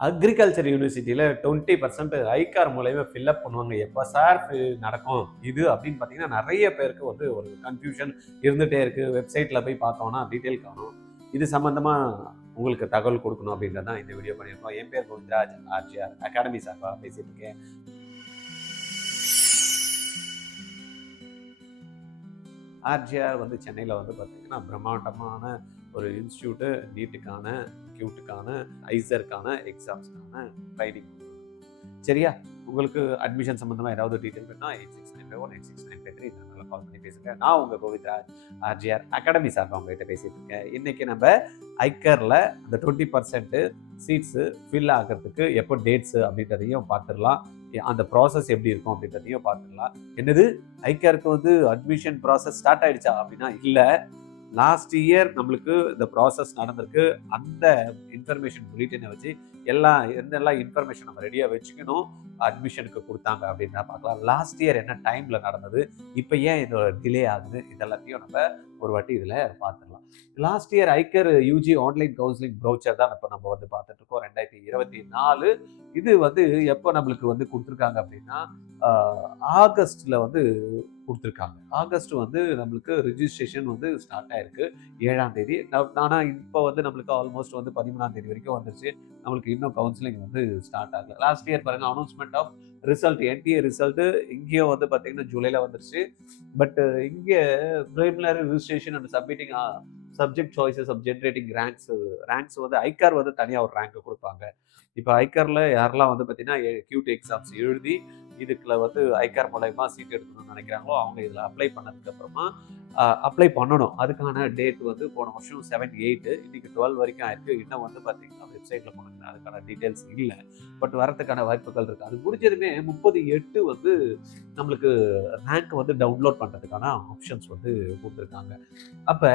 Agriculture யூனிவர்சிட்டியில் 20% eye care மூலயமா fill up பண்ணுவாங்க. எப்போ சார் நடக்கும் இது அப்படின்னு பார்த்தீங்கன்னா நிறைய பேருக்கு வந்து ஒரு கன்ஃபியூஷன் இருந்துகிட்டே இருக்குது. வெப்சைட்டில் போய் பார்த்தோன்னா டீட்டெயில் காணும். இது சம்மந்தமாக உங்களுக்கு தகவல் கொடுக்கணும் அப்படின்றது தான் இந்த வீடியோ பண்ணியிருக்கோம். என் பேர் கோவிந்தராஜ், ஆர்ஜிஆர் அகாடமி சார்பாக பேசிட்டு இருக்கேன். ஆர்ஜிஆர் வந்து சென்னையில் வந்து பார்த்தீங்கன்னா பிரம்மாண்டமான ஒரு இன்ஸ்டியூட்டு. நீட்டுக்கான, கியூட்டுக்கான, ஐசருக்கான எக்ஸாம்ஸ்க்கான ட்ரைனிங். சரியா? உங்களுக்கு அட்மிஷன் சம்மந்தமாக ஏதாவது டீட்டெயில் வேணும்னா 8695186953 இதனால் கால் பண்ணி பேசுகிறேன். நான் உங்கள் கோவிந்தராஜ், ஆர்ஜிஆர் அகாடமி சார்பாக உங்கள்கிட்ட பேசிகிட்டு இருக்கேன். இன்றைக்கி நம்ம ஐக்கரில் அந்த 20% சீட்ஸு ஃபில் ஆகிறதுக்கு எப்போ டேட்ஸு அப்படின்றதையும் பார்த்துடலாம். அந்த ப்ராசஸ் எப்படி இருக்கும் அப்படின்றதையும் பார்த்துடலாம். என்னது, ஐக்காருக்கு வந்து அட்மிஷன் ப்ராசஸ் ஸ்டார்ட் ஆகிடுச்சா அப்படின்னா இல்லை. லாஸ்ட் இயர் நம்மளுக்கு இந்த ப்ராசஸ் நடந்திருக்கு. அந்த இன்ஃபர்மேஷன் புல்லட்டினை வச்சு என்னெல்லாம் இன்ஃபர்மேஷன் நம்ம ரெடியாக வச்சுக்கணும் அட்மிஷனுக்கு கொடுத்தாங்க அப்படின்னு பார்க்கலாம். லாஸ்ட் இயர் என்ன டைமில் நடந்தது, இப்போ ஏன் இதோட டிலே ஆகுது, இதெல்லாத்தையும் நம்ம ஒரு வாட்டி இதில் பார்த்துடலாம். Last year eye care UG online counselling brochure தான் இப்போ நம்ம வந்து பார்த்துட்டு இருக்கோம். 2024 இது வந்து எப்போ நம்மளுக்கு வந்து கொடுத்துருக்காங்க அப்படின்னா ஆகஸ்ட்ல வந்து கொடுத்துருக்காங்க. ஆகஸ்ட் வந்து நம்மளுக்கு ரிஜிஸ்ட்ரேஷன் வந்து ஸ்டார்ட் ஆயிருக்கு 7ஆம் தேதி. ஆனால் இப்போ வந்து நம்மளுக்கு ஆல்மோஸ்ட் வந்து 13ஆம் தேதி வரைக்கும் வந்துருச்சு. நம்மளுக்கு இன்னும் கவுன்சிலிங் வந்து ஸ்டார்ட் ஆகல. லாஸ்ட் இயர் பாருங்க, announcement of result, NTA result இங்கேயும் வந்து பார்த்தீங்கன்னா ஜூலைல வந்துருச்சு. பட் இங்கே preliminary registration and submitting subject choices of generating ranks வந்து ஐகார் வந்து தனியாக ஒரு ரேங்க் கொடுப்பாங்க. இப்போ ஐகாரில் யாரெல்லாம் வந்து பார்த்தீங்கன்னா கியூட் எக்ஸாம்ஸ் எழுதி இதுக்குள்ள வந்து ஐகார் மூலயமா சீட் எடுக்கணும்னு நினைக்கிறாங்களோ அவங்க இதில் அப்ளை பண்ணதுக்கு அப்புறமா அப்ளை பண்ணணும். அதுக்கான டேட் வந்து போன வருஷம் 7/8, இன்னைக்கு 12 வரைக்கும் ஆயிருக்கு. இன்னும் வந்து பார்த்தீங்கன்னா வெப்சைட்டில் போனீங்கன்னா அதுக்கான டீட்டெயில்ஸ் இல்லை. பட் வரதுக்கான வாய்ப்புகள் இருக்குது. அது முடிஞ்சதுமே 30/8 வந்து நம்மளுக்கு ரேங்க் வந்து டவுன்லோட் பண்ணுறதுக்கான ஆப்ஷன்ஸ் வந்து கொடுத்துருக்காங்க. அப்போ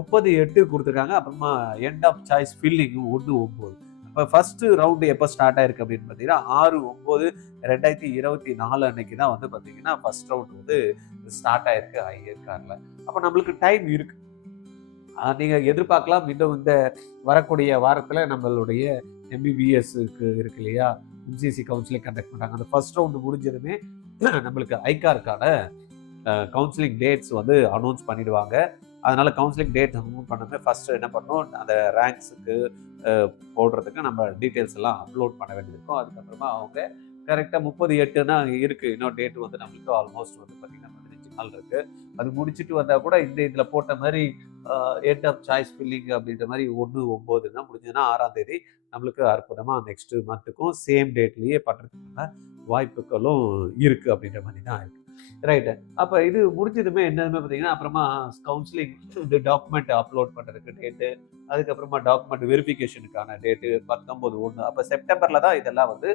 30/8 கொடுத்துருக்காங்க. அப்புறமா எண்ட் ஆஃப் சாய்ஸ் ஃபில்லிங் 1/9. இப்போ ஃபர்ஸ்ட் ரவுண்டு எப்போ ஸ்டார்ட் ஆயிருக்கு அப்படின்னு பார்த்தீங்கன்னா 6/9/2024 அன்னைக்கு தான் வந்து பார்த்தீங்கன்னா ஃபர்ஸ்ட் ரவுண்ட் வந்து ஸ்டார்ட் ஆயிருக்கு ஐஏகாரில். அப்போ நம்மளுக்கு டைம் இருக்கு. நீங்கள் எதிர்பார்க்கலாம், இன்னும் இந்த வரக்கூடிய வாரத்தில் நம்மளுடைய எம்பிபிஎஸ்க்கு இருக்கு இல்லையா, எம்சிசி கவுன்சிலிங் கண்டக்ட் பண்ணுறாங்க. அந்த ஃபர்ஸ்ட் ரவுண்டு முடிஞ்சதுமே நம்மளுக்கு ஐகாருக்கான கவுன்சிலிங் டேட்ஸ் வந்து அனௌன்ஸ் பண்ணிடுவாங்க. அதனால கவுன்சிலிங் டேட் அனௌன்ஸ் பண்ணவே ஃபர்ஸ்ட் என்ன பண்ணணும், அந்த ரேங்க்ஸுக்கு போடுறதுக்கு நம்ம டீட்டெயில்ஸ் எல்லாம் அப்லோட் பண்ண வேண்டியது இருக்கும். அதுக்கப்புறமா அவங்க கரெக்டாக 30/8னா இருக்குது. இன்னொரு டேட் வந்து நம்மளுக்கு ஆல்மோஸ்ட் வந்து பார்த்தீங்கன்னா 15 நாள் இருக்குது. அது முடிச்சுட்டு வந்தால் கூட இந்த இதில் போட்ட மாதிரி எண்ட் ஆஃப் சாய்ஸ் ஃபில்லிங் அப்படின்ற மாதிரி 1/9 முடிஞ்சதுன்னா 6ஆம் தேதி நம்மளுக்கு அற்புதமாக நெக்ஸ்ட் மந்த்துக்கும் சேம் டேட்லேயே பண்ணுறதுக்கான வாய்ப்புகளும் இருக்குது அப்படின்ற மாதிரி தான் இருக்குது. ரைட்டு. அப்போ இது முடிஞ்சதுமே என்னதுமே பார்த்தீங்கன்னா அப்புறமா கவுன்சிலிங் இந்த டாக்குமெண்ட் அப்லோட் பண்ணுறதுக்கு டேட்டு, அதுக்கப்புறமா டாக்குமெண்ட் வெரிஃபிகேஷனுக்கான டேட்டு 19/1. அப்போ செப்டம்பரில் தான் இதெல்லாம் வந்து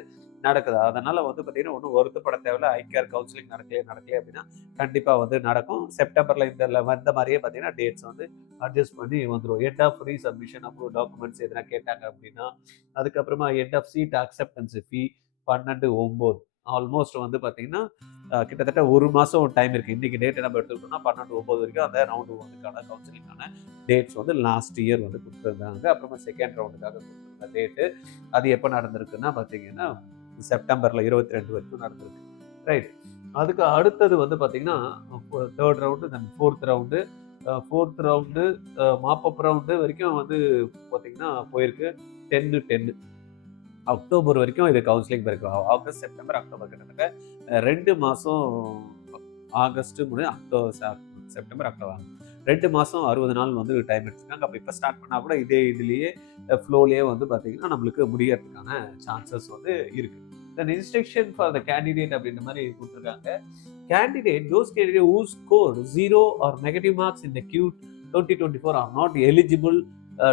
நடக்குது. அதனால் வந்து பார்த்தீங்கன்னா ஒன்றும் வருத்தப்பட தேவையில்ல. ஐகார் கவுன்சிலிங் நடக்கலையே அப்படின்னா கண்டிப்பாக வந்து நடக்கும். செப்டம்பரில் இந்த வந்த மாதிரியே பார்த்தீங்கன்னா டேட்ஸ் வந்து அட்ஜஸ்ட் பண்ணி வந்துடும். End of resubmission approve documents எதனா கேட்டாங்க அப்படின்னா, அதுக்கப்புறமா end of seat acceptance fee 12/9. Almost வந்து பார்த்தீங்கன்னா கிட்டத்தட்ட ஒரு மாதம் டைம் இருக்குது. இன்றைக்கி டேட் நம்ம எடுத்துக்கிட்டோம்னா 12/9 வரைக்கும் அந்த ரவுண்டு 1க்கான கவுன்சிலிங்கான டேட்ஸ் வந்து லாஸ்ட் இயர் வந்து கொடுத்துருந்தாங்க. அப்புறமா செகண்ட் ரவுண்டுக்காக கொடுத்துருந்த டேட்டு அது எப்போ நடந்திருக்குன்னா பார்த்தீங்கன்னா செப்டம்பரில் 22 வரைக்கும் நடந்திருக்கு. ரைட். அதுக்கு அடுத்தது வந்து பார்த்தீங்கன்னா third round, then fourth round mop up round வரைக்கும் வந்து பார்த்தீங்கன்னா போயிருக்கு. 10/10 அக்டோபர் வரைக்கும் இது கவுன்சிலிங் போயிருக்கு. ஆகஸ்ட், செப்டம்பர், அக்டோபர் கிட்டத்தட்ட 2 மாதம். ஆகஸ்ட் செப்டம்பர், அக்டோபர் 2 மாதம் 60 நாள் வந்து டைம் எடுத்துருக்காங்க. அப்போ இப்போ ஸ்டார்ட் பண்ணால் கூட இதே இதுலேயே ஃப்ளோலேயே வந்து பார்த்தீங்கன்னா நம்மளுக்கு முடியறதுக்கான சான்சஸ் வந்து இருக்குது. தென் இன்ஸ்ட்ரக்ஷன் ஃபார் த கேண்டிடேட் அப்படின்ற மாதிரி கொடுத்துருக்காங்க. those candidates who scored 0 or negative marks in the CUT 2024 are not eligible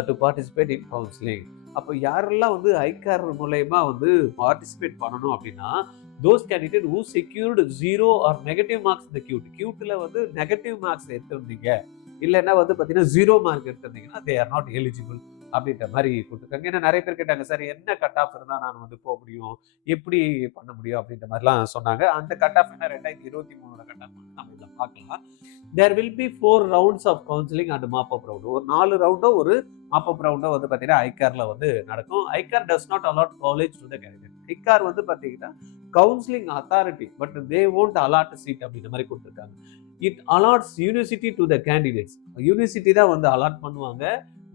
to participate in counseling. அப்போ யாரெல்லாம் வந்து ஐகார் மூலயமா வந்து பார்ட்டிசிபேட் பண்ணணும் அப்படின்னா, those candidates who secured 0 or negative marks in the CUT வந்து நெகட்டிவ் மார்க்ஸ் எடுத்திருந்தீங்க, இல்லைன்னா வந்து பார்த்தீங்கன்னா 0 mark எடுத்திருந்தீங்கன்னா they are not eligible அப்படின்ற மாதிரி கொடுத்துருக்காங்க. ஏன்னா நிறைய பேர் கேட்டாங்க, சார் என்ன கட் ஆஃப் இருந்தால் நான் வந்து போக முடியும், எப்படி பண்ண முடியும் அப்படின்ற மாதிரிலாம் சொன்னாங்க. அந்த கட் ஆஃப் என்ன 2023 கட் ஆஃப் நம்ம இதில் பார்க்கலாம். There will be 4 rounds of counseling and mop-up round. ஒரு 4 ரவுண்டோ ஒரு mop-up ரவுண்டோ வந்து பார்த்தீங்கன்னா ஐகார்ல வந்து நடக்கும். ICAR does not allot college to the candidate. ICAR வந்து பார்த்தீங்கன்னா counselling authority, but they won't allot seat அப்படின்ற மாதிரி கொடுத்துருக்காங்க. It allots university to the candidates. University தான் வந்து அலாட் பண்ணுவாங்க.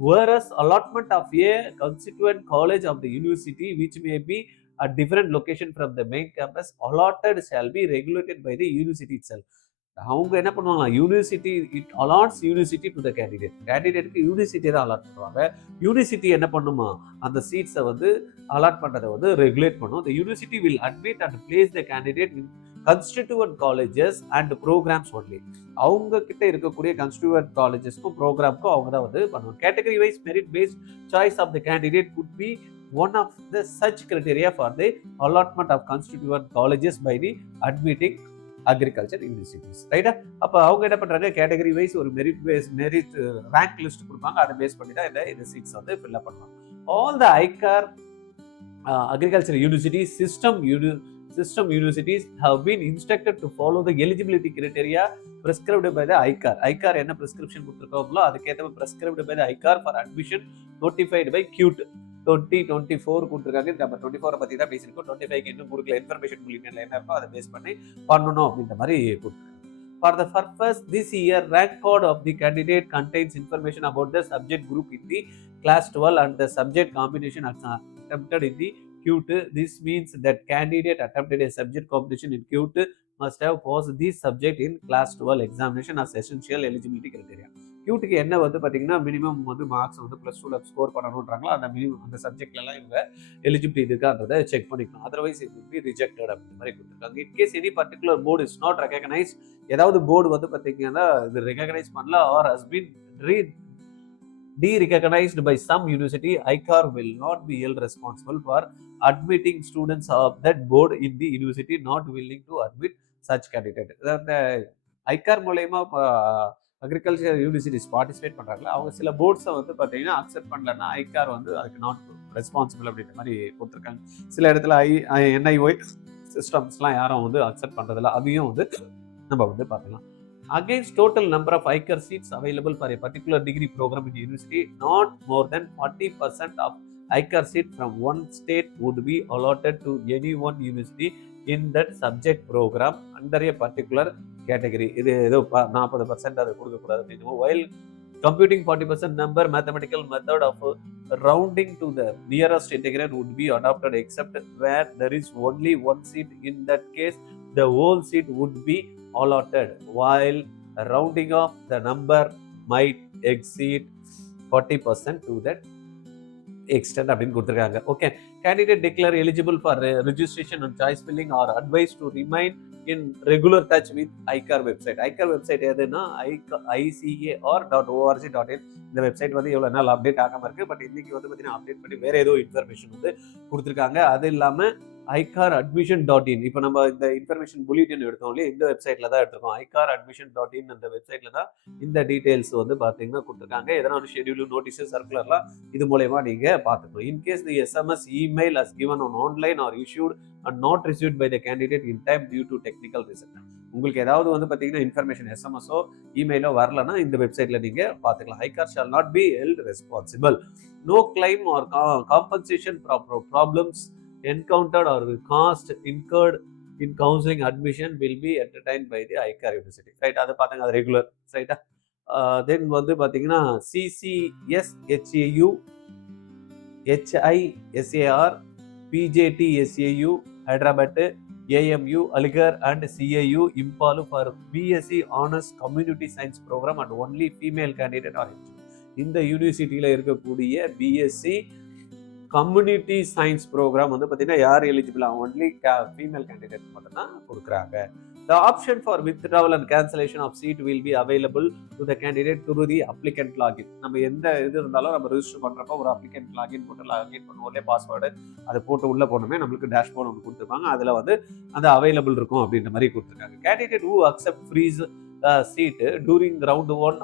Whereas allotment of a constituent college of the university which may be a different location from the main campus allotted shall be regulated by the university itself. அவங்க என்ன பண்ணுவாங்க, university it allots university to the கேண்டிடேட்டுக்கு university தான் allot பண்ணுவாங்க. University என்ன பண்ணுமா, அந்த சீட்ஸை வந்து அலாட் பண்ணுறதை வந்து ரெகுலேட் பண்ணும். The university will admit and place the candidate in constituent colleges and programmes only. அவங்க கிட்ட இருக்கக்கூடிய கன்ஸ்டிடியூவன்ட் காலேஜஸ்க்கும் ப்ரோக்ராம்க்கும் அவங்க தான் வந்து பண்ணுவாங்க. Category wise merit based choice of the candidate could be one of the such criteria for the allotment of constituent colleges by the admitting agriculture universities. ரைட்டா? அப்போ அவங்க என்ன பண்ணுறாங்க, கேட்டகரி வைஸ் ஒரு மெரிட் ரேங்க் லிஸ்ட் கொடுப்பாங்க. அதை base பண்ணி தான் இந்த சீட்ஸ் வந்து ஃபில்அப் பண்ணுவாங்க. All the eye care agriculture university system universities have been instructed to follow the eligibility criteria prescribed by the ICAR. ICAR என்ன prescription கொடுத்துருக்காங்களோ அதுக்கேற்ற prescribed by the ICAR for admission notified by CUT 2024 கொடுத்துருக்காங்க. நம்ம 24 பற்றி தான் பேசியிருக்கோம். 25 இன்னும் கொடுக்கல. இன்ஃபர்மேஷன் புல்லிட்டில் என்ன இருக்கோ அதை பேஸ் பண்ணி பண்ணணும் அப்படின்ற மாதிரி கொடுத்துருக்காங்க. For the purpose this year, rank code of the candidate contains information about the subject group in the class 12 and the subject combination attempted in the CUT. This means that candidate attempted a subject combination in CUT must have passed this subject in class 12 examination as essential eligibility criteria. CUTக்கு என்ன வந்து பார்த்தீங்கன்னா minimum வந்து marks வந்து +2ல score பண்ணணுன்றாங்களோ அந்த minimum அந்த சப்ஜெக்ட்லாம் இவங்க eligibility இருக்கான்றதை செக் பண்ணிக்கணும். Otherwise it will be rejected அப்படின்ற மாதிரி கொடுத்துருக்காங்க. In case any particular board is not recognise, ஏதாவது போர்டு வந்து பார்த்தீங்கன்னா இது ரெகக்னைஸ் பண்ணல or has been de-recognized by some university, ICAR will not be held responsible for admitting students of that board in the university not willing to admit such candidate. அந்த ICAR மூலமா agriculture universities participate பண்ணுறாங்களா, அவங்க சில போர்ட்ஸை வந்து பார்த்தீங்கன்னா accept பண்ணலன்னா ICAR வந்து அதுக்கு நாட் ரெஸ்பான்சிபிள் அப்படின்ற மாதிரி கொடுத்துருக்காங்க. சில இடத்துல NIOI சிஸ்டம்ஸ்லாம் யாரும் வந்து அக்செப்ட் பண்ணுறதில்ல. அதையும் வந்து நம்ம வந்து பார்க்கலாம். Against total number of ICAR seats available for a particular degree program in the university, not more than 40% of ICAR seat from one state would be allotted to any one university in that subject program under a particular category. இது ஏதோ 40% அது கொடுக்கக்கூடாது அப்படின்னு. While computing 40% number, mathematical method of rounding to the nearest integer would be adopted except where there is only one seat. In that case, the whole seat would be allotted, while rounding off the number might exceed 40% to that extent அப்படின்னு கொடுத்துருக்காங்க. Okay, candidate declare eligible for registration and choice filling are advise to remain in regular touch with ICAR website. ICAR website எதுன்னா ICAR.org.in. இந்த website வந்து எவ்வளோ நாள் update ஆகாமல் இருக்குது. But இன்னைக்கு வந்து பார்த்தீங்கன்னா அப்டேட் பண்ணி வேற ஏதோ இன்ஃபர்மேஷன் வந்து கொடுத்துருக்காங்க. அது இல்லாமல் ICAR.admission.in, இப்போ நம்ம இந்த இன்ஃபர்மேஷன் புல்லிட்டின் எடுத்தோம் இல்லையா, இந்த வெப்சைட்ல தான் எடுத்துருக்கோம். ICAR.admission.in அந்த வெப்சைட்ல தான் இந்த டீடைல்ஸ் வந்து பார்த்தீங்கன்னா கொடுத்துருக்காங்க. எதனா ஒரு ஷெடியூல், நோட்டீஸ், சர்க்குலர்லாம் இது மூலமா நீங்க பார்த்துக்கணும். In case the SMS email as given on online or issued and not received by the candidate in time due to technical reason. உங்களுக்கு ஏதாவது வந்து பார்த்தீங்கன்னா இன்ஃபர்மேஷன் எஸ்எம்எஸோ இமெயிலோ வரலன்னா இந்த வெப்சைட்ல நீங்க பார்த்துக்கலாம். ICAR shall not be held responsible. No claim or compensation problems encountered or cost incurred in counseling admission will be entertained by the ICAR university. Right? அதை பார்த்தாங்க, அது ரெகுலர். ரைட்டா? தென் வந்து பார்த்தீங்கன்னா CCSHAU, HISAR, PJTSAU, Hyderabad, AMU, Aligarh and CAU, Impalu for BSc Honors Community Science Program and only female candidate are eligible. இந்த யூனிவர்சிட்டியில் இருக்கக்கூடிய BSc community science program வந்து பார்த்தீங்கன்னா யார் எலிஜிபிள், ஒன்லி ஃபீமேல் கேண்டிடேட் மட்டும்தான் கொடுக்குறாங்க. The option for withdrawal and cancellation of seat will be available to the candidate through the applicant login. நம்ம எந்த இது இருந்தாலும் நம்ம ரெஜிஸ்டர் பண்ணுறப்போ ஒரு applicant login போட்டு லாகின் பண்ணுவோம்லே, பாஸ்வேர்டு அதை போட்டு உள்ளே போனோமே நம்மளுக்கு டேஷ்போர்ட் ஒன்று கொடுத்துருப்பாங்க. அதில் வந்து அது அவைலபிள் இருக்கும் அப்படின்ற மாதிரி கொடுத்துருக்காங்க. Candidate who accept freeze seat during round 1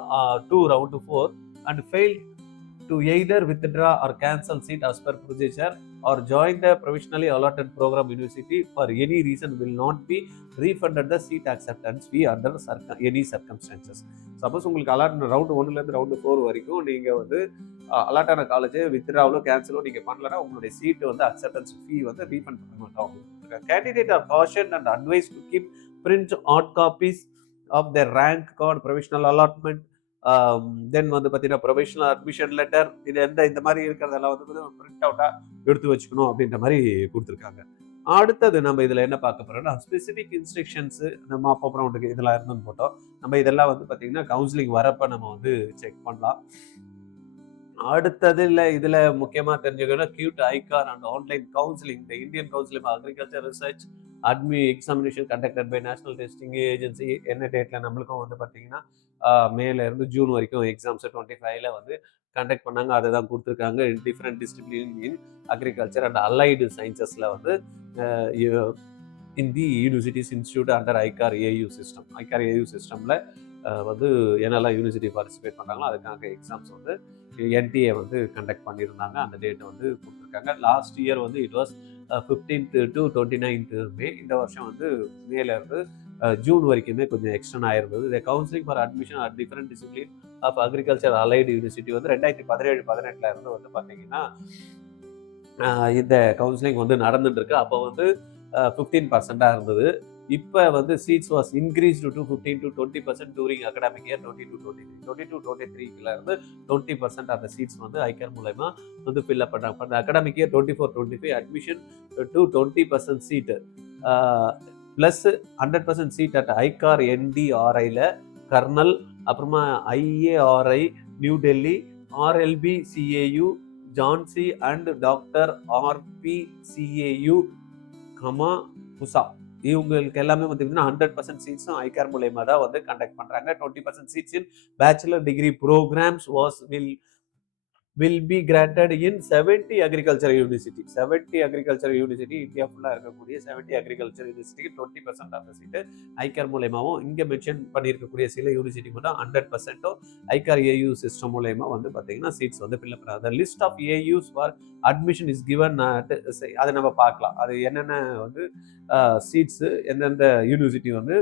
to round 4 and fail to either withdraw or cancel seat as per procedure or join the provisionally allotted program university for any reason will not be refunded the seat acceptance fee under any circumstances. Suppose உங்களுக்கு allot round 1லேருந்து round 4 வரைக்கும் நீங்கள் வந்து allot ஆன college வித்ட்ராவலோ Cancelo நீங்கள் பண்ணலன்னா உங்களுடைய சீட்டு வந்து acceptance ஃபீ வந்து ரீஃபண்ட் பண்ண மாட்டோம். Candidate are caution and advise to keep print hard copies of their rank card, provisional allotment, then வந்து பார்த்தீங்கன்னா ப்ரொவிஷனல் அட்மிஷன் லெட்டர், இது இந்த மாதிரி இருக்கிறதெல்லாம் வந்து பிரிண்ட் அவுட்டாக எடுத்து வச்சுக்கணும் அப்படின்ற மாதிரி கொடுத்துருக்காங்க. அடுத்தது நம்ம இதில் என்ன பார்க்க போகிறோம்னா ஸ்பெசிஃபிக் இன்ஸ்ட்ரக்ஷன்ஸு, நம்ம மop-up ரவுண்டுக்கு இதெல்லாம் இருந்துன்னு போட்டோம். நம்ம இதெல்லாம் வந்து பார்த்தீங்கன்னா கவுன்சிலிங் வரப்போ நம்ம வந்து செக் பண்ணலாம். அடுத்ததுல இதில் முக்கியமாக தெரிஞ்சுக்கணும் CUET ICAR and online counselling, இந்த Indian counselling for agriculture research examination conducted by national testing agency. என்ன டேட்டில் நம்மளுக்கும் வந்து பார்த்தீங்கன்னா மேல இருந்து ஜூன் வரைக்கும் எக்ஸாம்ஸ் 25ல் வந்து கண்டக்ட் பண்ணாங்க. அதை தான் கொடுத்துருக்காங்க. Different discipline in agriculture and allied சயின்சஸில் வந்து in the universities institute under ICAR AU system. ICAR AU சிஸ்டமில் வந்து என்னெல்லாம் யூனிவர்சிட்டி பார்ட்டிசிபேட் பண்ணுறாங்களோ அதுக்காக எக்ஸாம்ஸ் வந்து NTA வந்து கண்டக்ட் பண்ணியிருந்தாங்க. அந்த டேட்டை வந்து கொடுத்துருக்காங்க. லாஸ்ட் இயர் வந்து it was 15th to 29th மே. இந்த வருஷம் வந்து மேல இருந்து ஜூன் வரைக்குமே கொஞ்சம் எக்ஸ்டன் ஆயிருந்தது. இந்த counselling for admission at different discipline of agriculture allied university வந்து 2017-18 இருந்து வந்து பார்த்தீங்கன்னா இந்த கவுன்சிலிங் வந்து நடந்துட்டு இருக்கு. அப்போ வந்து 15% இருந்தது. இப்போ வந்து seats was increase to 15 to 20% during academic year 22-23 இருந்து 20% அந்த சீட்ஸ் வந்து ICAR மூலமா வந்து ஃபில்அப் பண்ணுறாங்க. அந்த academic year 24-25 admission to 20% seat plus 100% seat at ICAR NDRIல கர்னல், அப்புறமா IARI New Delhi, RLB CAU Jhansi and doctor RP CAU Pusa, இவங்களுக்கு எல்லாமே வந்து 100% சீட்ஸும் ICAR மூலயமா தான் வந்து கண்டக்ட் பண்ணுறாங்க. 20% seats in bachelor degree programmes will be granted in 70 agriculture university. 70 agriculture university India ஃபுல்லாக இருக்கக்கூடிய 70 agriculture university 20% of seat ICAR மூலயமாவும், இங்கே மென்ஷன் பண்ணியிருக்கக்கூடிய சில யூனிவர்சிட்டி மட்டும் 100% ICAR AU சிஸ்டம் மூலயமா வந்து பார்த்தீங்கன்னா சீட்ஸ் வந்து ஃபில் பண்ணுறாங்க. The list of AUs for admission is given அதை நம்ம பார்க்கலாம். அது என்னென்ன வந்து சீட்ஸு எந்தெந்த யூனிவர்சிட்டி வந்து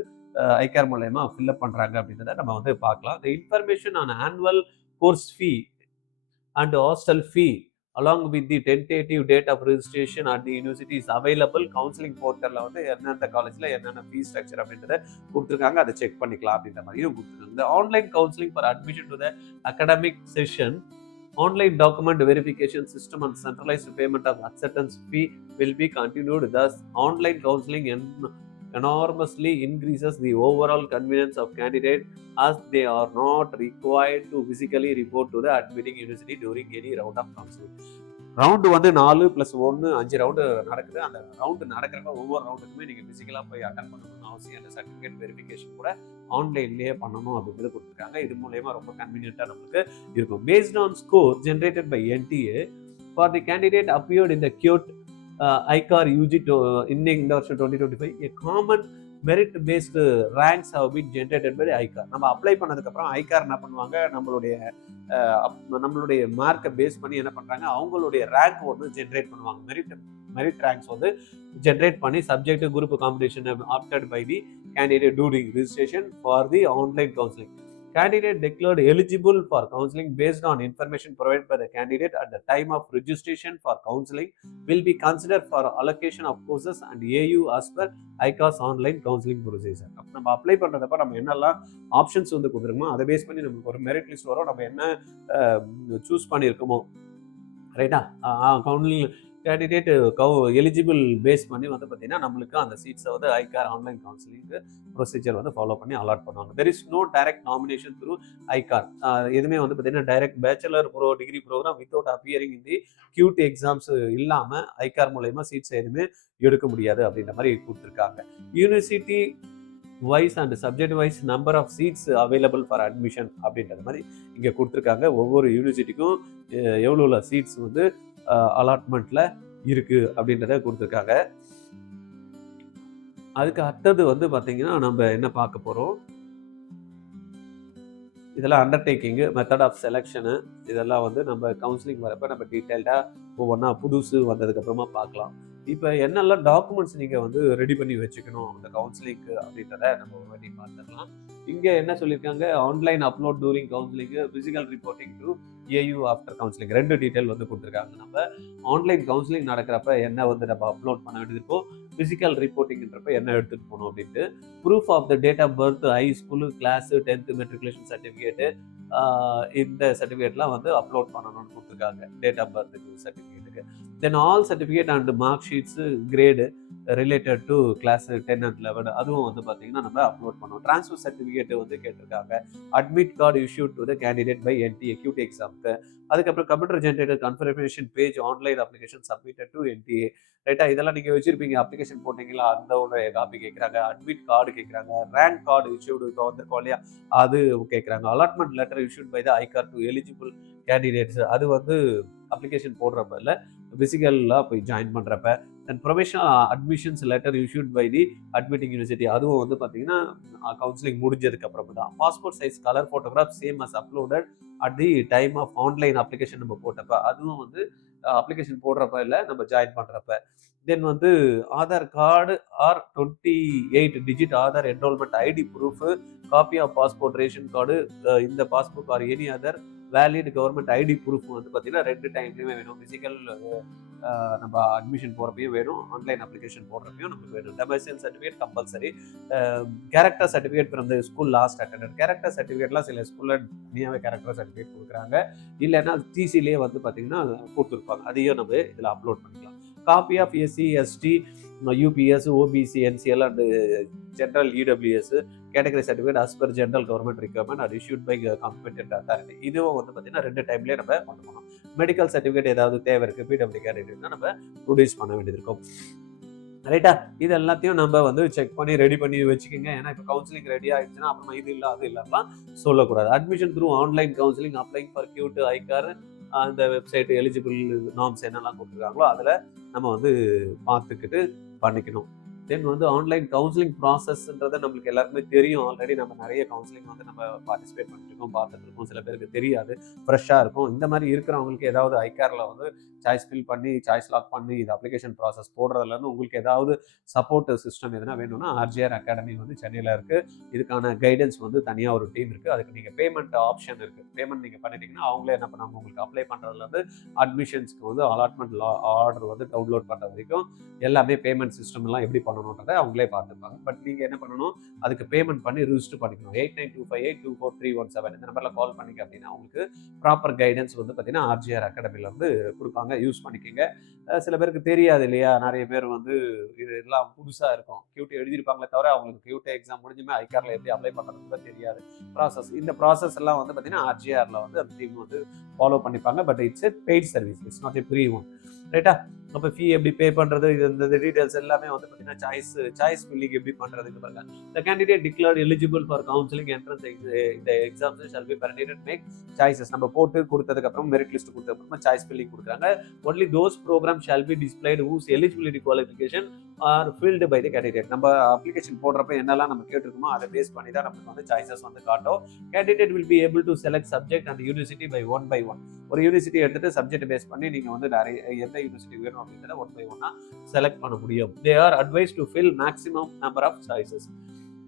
ICAR மூலயமா ஃபில்அப் பண்ணுறாங்க அப்படின்றத நம்ம வந்து பார்க்கலாம். The information on annual course fee and hostel fee along with the tentative date of registration at the university is available. Counselling போர்ட்டலில் வந்து எந்தெந்த காலேஜில் என்னென்ன ஃபீ ஸ்ட்ரக்சர் அப்படின்றத கொடுத்துருக்காங்க. அதை செக் பண்ணிக்கலாம் அப்படின்ற மாதிரியும் கொடுத்துருக்காங்க. இந்த online counselling for admission to the academic session, online document verification system and centralized payment of acceptance fee will be continued. Thus, online counseling enormously increases the overall convenience of candidates as they are not required to physically report to the admitting university during any round of counseling. Round வந்து 4+1 5 round நடக்குது. அந்த round நடக்கிறப்ப ஒவ்வொரு ரவுண்டுக்குமே நீங்கள் ஃபிசிக்கலாக போய் attend பண்ணணும்னு அவசியம் இல்லை. சர்டிஃபிகேட் வெரிஃபிகேஷன் கூட ஆன்லைன்லேயே பண்ணணும் அப்படிங்கிறது கொடுத்துருக்காங்க. இது மூலயமா ரொம்ப கன்வீனியன்ட்டாக நம்மளுக்கு இருக்கும். Based on score generated by NTA for the candidate appeared in the CUET ICAR UG இந்த வருஷம் 2025 a common merit based ranks have been generated by ICAR. நம்ம அப்ளை பண்ணதுக்கப்புறம் ICAR என்ன பண்ணுவாங்க, நம்மளுடைய மார்க்கை பேஸ் பண்ணி என்ன பண்ணுறாங்க, அவங்களுடைய ரேங்க் வந்து ஜென்ரேட் பண்ணுவாங்க. மெரிட் ரேங்க்ஸ் வந்து ஜென்ரேட் பண்ணி subject group competition opted by the candidate during registration for the online counselling. Candidate declared eligible for counseling based on information provided by the candidate at the time of registration for counseling will be considered for allocation of courses and AU as per ICAR's online counseling procedure. நம்ம apply பண்ணுறதப்ப நம்ம என்னெல்லாம் options வந்து கொடுத்துருக்கோமோ அதை base பண்ணி நமக்கு ஒரு merit list வரும். நம்ம என்ன சூஸ் பண்ணியிருக்கோமோ ரைட்டா, கவுன்சிலிங் கேண்டிடேட் எலிஜிபிள் பேஸ் பண்ணி வந்து பார்த்தீங்கன்னா நம்மளுக்கு அந்த சீட்ஸை வந்து ICAR ஆன்லைன் கவுன்சிலிங்கு ப்ரொசீஜர் வந்து ஃபாலோ பண்ணி அலாட் பண்ணுவாங்க. There is no direct nomination through ICAR. எதுவுமே வந்து பார்த்தீங்கன்னா direct bachelor degree programme without appearing in the QT exams இல்லாமல் ICAR மூலயமா சீட்ஸ் எதுவுமே எடுக்க முடியாது அப்படின்ற மாதிரி கொடுத்துருக்காங்க. University wise and subject wise number of seats available for admission அப்படின்றது மாதிரி இங்கே கொடுத்துருக்காங்க. ஒவ்வொரு யூனிவர்சிட்டிக்கும் எவ்வளோ சீட்ஸ் வந்து அலாட்மெண்ட்டில் இருக்குது அப்படின்றத கொடுத்துருக்காங்க. அதுக்கு அடுத்தது வந்து பார்த்தீங்கன்னா நம்ம என்ன பார்க்க போகிறோம், இதெல்லாம் அண்டர்டேக்கிங்கு, மெத்தட் ஆஃப் செலெக்ஷனு, இதெல்லாம் வந்து நம்ம கவுன்சிலிங் வரப்போ நம்ம டீட்டெயில்டாக ஒவ்வொன்றா புதுசு வந்ததுக்கப்புறமா பார்க்கலாம். இப்போ என்னெல்லாம் டாக்குமெண்ட்ஸ் நீங்கள் வந்து ரெடி பண்ணி வச்சுக்கணும் அந்த கவுன்சிலிங்க்கு அப்படின்றத நம்ம ஒரு வாட்டி பார்த்துடலாம். இங்கே என்ன சொல்லியிருக்காங்க, online upload during counselling, physical reporting to AU after counselling 2 detail வந்து கொடுத்துருக்காங்க. நம்ம ஆன்லைன் கவுன்சிலிங் நடக்கிறப்ப என்ன வந்து நம்ம அப்லோட் பண்ண வேண்டியது இருக்கும், ஃபிசிக்கல் ரிப்போர்ட்டிங்ன்றப்ப என்ன எடுத்துகிட்டு போகணும் அப்படின்ட்டு, proof of the date of birth, high school, class, 10th matriculation certificate, இந்த சர்டிஃபிகேட்லாம் வந்து அப்லோட் பண்ணணும்னு கொடுத்துருக்காங்க டேட் ஆஃப் பர்த்துக்கு சர்டிஃபிகேட்டுக்கு. Then all certificate and mark sheets, grade related to class 10 and 11 அதுவும் வந்து பார்த்தீங்கன்னா நம்ம அப்லோட் பண்ணோம். ட்ரான்ஸ்ஃபர் சர்டிஃபிகேட் வந்து கேட்டிருக்காங்க. Admit card issued to the candidate by NTA QT எக்ஸாமுக்கு. அதுக்கப்புறம் computer generated confirmation page online application submitted to NTA. ரைட்டா, இதெல்லாம் நீங்கள் வச்சிருப்பீங்க, அப்ளிகேஷன் போட்டிங்களா அதோட காப்பி கேட்குறாங்க. அட்மிட் கார்டு கேட்குறாங்க. ரேங்க் கார்டு இஷ்யூடு இப்போ வந்திருக்கோம் இல்லையா அது கேட்குறாங்க. Allotment letter issued by the ICAR to eligible candidates அது வந்து அப்ளிகேஷன் போடுறப்ப இல்லை பிசிக்கலாக போய் ஜாயின் பண்ணுறப்ப. Then provisional admissions letter issued by the admitting university அதுவும் வந்து பார்த்தீங்கன்னா கவுன்சிலிங் முடிஞ்சதுக்கு அப்புறம் தான். Passport size colour photograph same as uploaded at the time of online application நம்ம போட்டப்ப அதுவும் வந்து அப்ளிகேஷன் போடுறப்ப இல்லை நம்ம ஜாயின் பண்ணுறப்ப. தென் வந்து Aadhaar card or 28 digit Aadhaar enrolment ID proof, copy of passport, ration card, இந்த passbook or any other valid government ID proof வந்து பார்த்தீங்கன்னா 2 டைம்லையுமே வேணும். ஃபிசிக்கல் நம்ம அட்மிஷன் போகிறப்பையும் வேணும், ஆன்லைன் அப்ளிகேஷன் போடுறப்பையும் நமக்கு வேணும். Domicile certificate compulsory. Character certificate from the school last attended. Character சர்டிஃபிகேட்லாம் சில ஸ்கூலில் தனியாகவே கேரக்டர் சர்டிஃபிகேட் கொடுக்குறாங்க. இல்லைன்னா டிசிலேயே வந்து பார்த்தீங்கன்னா கொடுத்துருப்பாங்க. அதையும் நம்ம இதில் அப்லோட் பண்ணிக்கலாம். Copy of SC ST UPS OBC NCL and general EWS category certificate as per general government requirement அது இஷ்யூட் பை காம்பெட்டன்ட் அத்தாரிட்டி. இதுவும் வந்து பார்த்தீங்கன்னா 2 டைம்லேயே நம்ம கொண்டு போகணும். மெடிக்கல் சர்டிஃபிகேட் ஏதாவது தேவை இருக்குது, PW கேண்டிடேட்னா நம்ம ப்ரொடியூஸ் பண்ண வேண்டியது இருக்கும். ரைட்டா, இது எல்லாத்தையும் நம்ம வந்து செக் பண்ணி ரெடி பண்ணி வச்சுக்கோங்க. ஏன்னா இப்போ கவுன்சிலிங் ரெடி ஆகிடுச்சுன்னா அப்புறமா இது இல்லை அது இல்லைலாம் சொல்லக்கூடாது. Admission through online counselling அப்ளைங் for QT ICAR அந்த வெப்சைட் எலிஜிபிள் நார்ம்ஸ் என்னெல்லாம் கொடுத்துருக்காங்களோ அதில் நம்ம வந்து பார்த்துக்கிட்டு பண்ணிக்கணும். தென் வந்து ஆன்லைன் கவுன்சிலிங் ப்ராசஸ்ன்றதை நம்மளுக்கு எல்லாருக்குமே தெரியும். ஆல்ரெடி நம்ம நிறைய கவுன்சிலிங் வந்து நம்ம பார்ட்டிசிபேட் பண்ணிருக்கோம், பார்த்துட்டு இருக்கோம். சில பேருக்கு தெரியாது, ஃப்ரெஷ்ஷாக இருக்கும். இந்த மாதிரி இருக்கிறவங்களுக்கு ஏதாவது ஐகாரில் வந்து சாய்ஸ் ஃபில் பண்ணி சாய்ஸ் லாக் பண்ணி இது அப்ளிகேஷன் ப்ராசஸ் போடுறதுலேருந்து உங்களுக்கு ஏதாவது சப்போர்ட் சிஸ்டம் எதுனா வேணும்னா RGR அகாடமி வந்து சென்னையில் இருக்குது. இதுக்கான கைடன்ஸ் வந்து தனியாக ஒரு டீம் இருக்குது. அதுக்கு நீங்கள் பேமெண்ட் ஆப்ஷன் இருக்குது. பேமெண்ட் நீங்கள் பண்ணிட்டீங்கன்னா அவங்களே என்ன பண்ணாங்க, உங்களுக்கு அப்ளை பண்ணுறதுலேருந்து அட்மிஷன்ஸ்க்கு வந்து அலாட்மெண்ட் ஆர்டர் வந்து டவுன்லோட் பண்ணுற வரைக்கும் எல்லாமே பேமெண்ட் சிஸ்டம்லாம் எப்படி பண்ணணுன்றதை அவங்களே பார்த்துப்பாங்க. பட் நீங்கள் என்ன பண்ணணும், அதுக்கு பேமெண்ட் பண்ணி ரிஜிஸ்டர் பண்ணிக்கணும். 8925824317 இந்த நம்பரில் கால் பண்ணிக்க அப்படின்னா உங்களுக்கு ப்ராப்பர் கைடன்ஸ் வந்து பார்த்தீங்கன்னா RGR அகாடமியில் வந்து கொடுப்பாங்க. யூஸ் பண்ணிக்கோங்க. சில பேருக்கு தெரியாது இல்லையா, நிறைய பேர் வந்து இது எல்லாம் புதுசாக இருக்கும். QT எழுதியிருப்பாங்களே தவிர அவங்களுக்கு QT எக்ஸாம் முடிஞ்சுமே ஐகாரில் எப்படி அப்ளை பண்ணுறது தெரியாது. ப்ராசஸ் இந்த ப்ராசஸ் எல்லாம் வந்து பார்த்தீங்கன்னா RGRல வந்து அந்த டீம் வந்து ஃபாலோ பண்ணிப்பாங்க. But it's a paid service, it's not a free one. ரைட்டா, அப்போ ஃபீ எப்படி பே பண்ணுறது, இது இந்த டீடைல்ஸ் எல்லாமே வந்து பார்த்தீங்கன்னா சாய்ஸ் ஃபில்லிங் எப்படி பண்ணுறதுக்கு பாருங்க. The candidate declared eligible for counseling entrance இந்த exams shall be permitted make choices. நம்ம போட்டு கொடுத்ததுக்கப்புறம் மெரிட் லிஸ்ட் கொடுத்ததுக்கப்புறமா சாய்ஸ் ஃபில்லிங் கொடுக்குறாங்க. only those programs shall be displayed whose eligibility qualification are filled by the candidate. நம்ம application போடுறப்ப என்னெல்லாம் நம்ம கேட்டிருக்கோமோ அதை பேஸ் பண்ணி தான் நமக்கு வந்து சாய்ஸஸ் வந்து காட்டும். Candidate will be able to select subject and university by one by one. ஒரு யூனிவர்சிட்டி எடுத்துட்டு சப்ஜெக்ட் பேஸ் பண்ணி நீங்கள் வந்து நிறைய எந்த யூனிவர்சிட்டி வேணும் அப்படின்றத 1 by 1 செலக்ட் பண்ண முடியும். They are advised to fill maximum number of choices.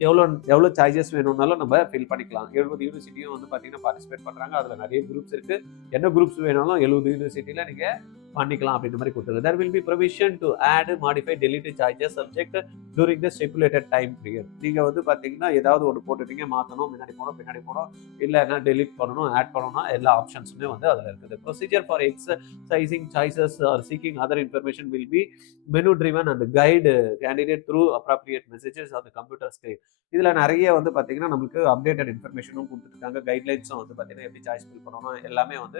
எவ்வளோ சாய்ஸஸ் வேணும்னாலும் நம்ம ஃபில் பண்ணிக்கலாம். 70 யூனிவர்சிட்டியும் வந்து பார்த்தீங்கன்னா பார்ட்டிசிபேட் பண்ணுறாங்க. அதில் நிறைய குரூப்ஸ் இருக்குது. என்ன குரூப்ஸ் வேணாலும் 70 யூனிவர்சிட்டியில் நீங்கள் பண்ணிக்கலாம் அப்படின்ற மாதிரி கொடுத்துருக்கு. There will be provision to add, modify, delete choices subject during the stipulated time period. நீங்கள் வந்து பார்த்தீங்கன்னா ஏதாவது ஒன்று போட்டுட்டீங்க, மாற்றணும், முன்னாடி போனோம் பின்னாடி போனோம், இல்லைன்னா டெலிட் பண்ணணும், ஆட் பண்ணணும்னா எல்லா ஆப்ஷன்ஸுமே வந்து அதில் இருக்குது. Procedure for exercising choices or seeking other information will be menu driven and guide candidate through appropriate messages on the computer screen. இதில் நிறைய வந்து பார்த்தீங்கன்னா நம்மளுக்கு அப்டேட்டட் இன்ஃபர்மேஷனும் கொடுத்துருக்காங்க. கைட்லைன்ஸும் வந்து பார்த்தீங்கன்னா எப்படி சாய்ஸ் ஃபில் பண்ணணும் எல்லாமே வந்து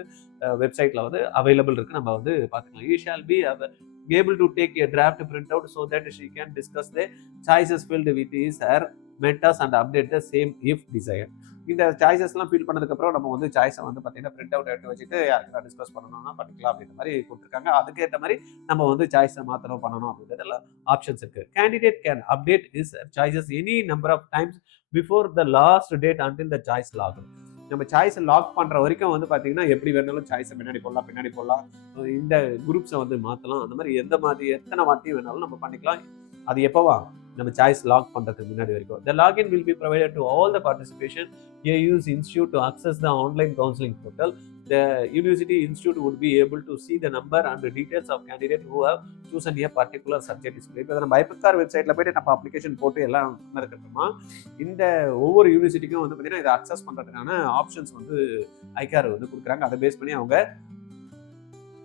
வெப்சைட்டில் வந்து அவைலபிள் இருக்குது. நம்ம வந்து பார்த்துக்கலாம். You shall be able to take a draft printout so that she can discuss the choices filled with her mentors and update the same if desired. இந்த சாய்ஸஸ்லாம் ஃபில் பண்ணதுக்கப்புறம் நம்ம வந்து சாய்ஸை வந்து பார்த்தீங்கன்னா பிரிண்ட் அவுட் எடுத்து வச்சுட்டு யாருக்கா டிஸ்கஸ் பண்ணணும்னா பண்ணிக்கலாம் அப்படின்ற மாதிரி கொடுத்துருக்காங்க. அதுக்கேற்ற மாதிரி நம்ம வந்து சாய்ஸை மாற்றணும் பண்ணணும் அப்படின்றதெல்லாம் ஆப்ஷன்ஸ் இருக்குது. Candidate can update his choices any number of times before the last date until the choice lock. நம்ம சாய்ஸை லாக் பண்ணுற வரைக்கும் வந்து பார்த்தீங்கன்னா எப்படி வேணாலும் சாய்ஸை பின்னாடி போடலாம், இந்த குரூப்ஸை வந்து மாற்றலாம். அந்த மாதிரி எத்தனை வாட்டி வேணாலும் நம்ம பண்ணிக்கலாம். அது எப்போவா நம்ம சாய்ஸ் லாக் பண்ணுறதுக்கு முன்னாடி வரைக்கும். The login will be provided to all the participation AIU's institute to access the online counseling portal. The university institute would be able to see the number and the details of candidates who have chosen a particular subject display. இப்போ நம்ம ICAR வெப்சைட்டில் போய்ட்டு நம்ம application போட்டு எல்லாம் பண்ணதுக்கப்புறமா இந்த ஒவ்வொரு யூனிவர்சிட்டிக்கும் வந்து பார்த்தீங்கன்னா இதை அக்சஸ் பண்ணுறதுக்கான ஆப்ஷன்ஸ் வந்து ICAR வந்து கொடுக்குறாங்க. அதை பேஸ் பண்ணி அவங்க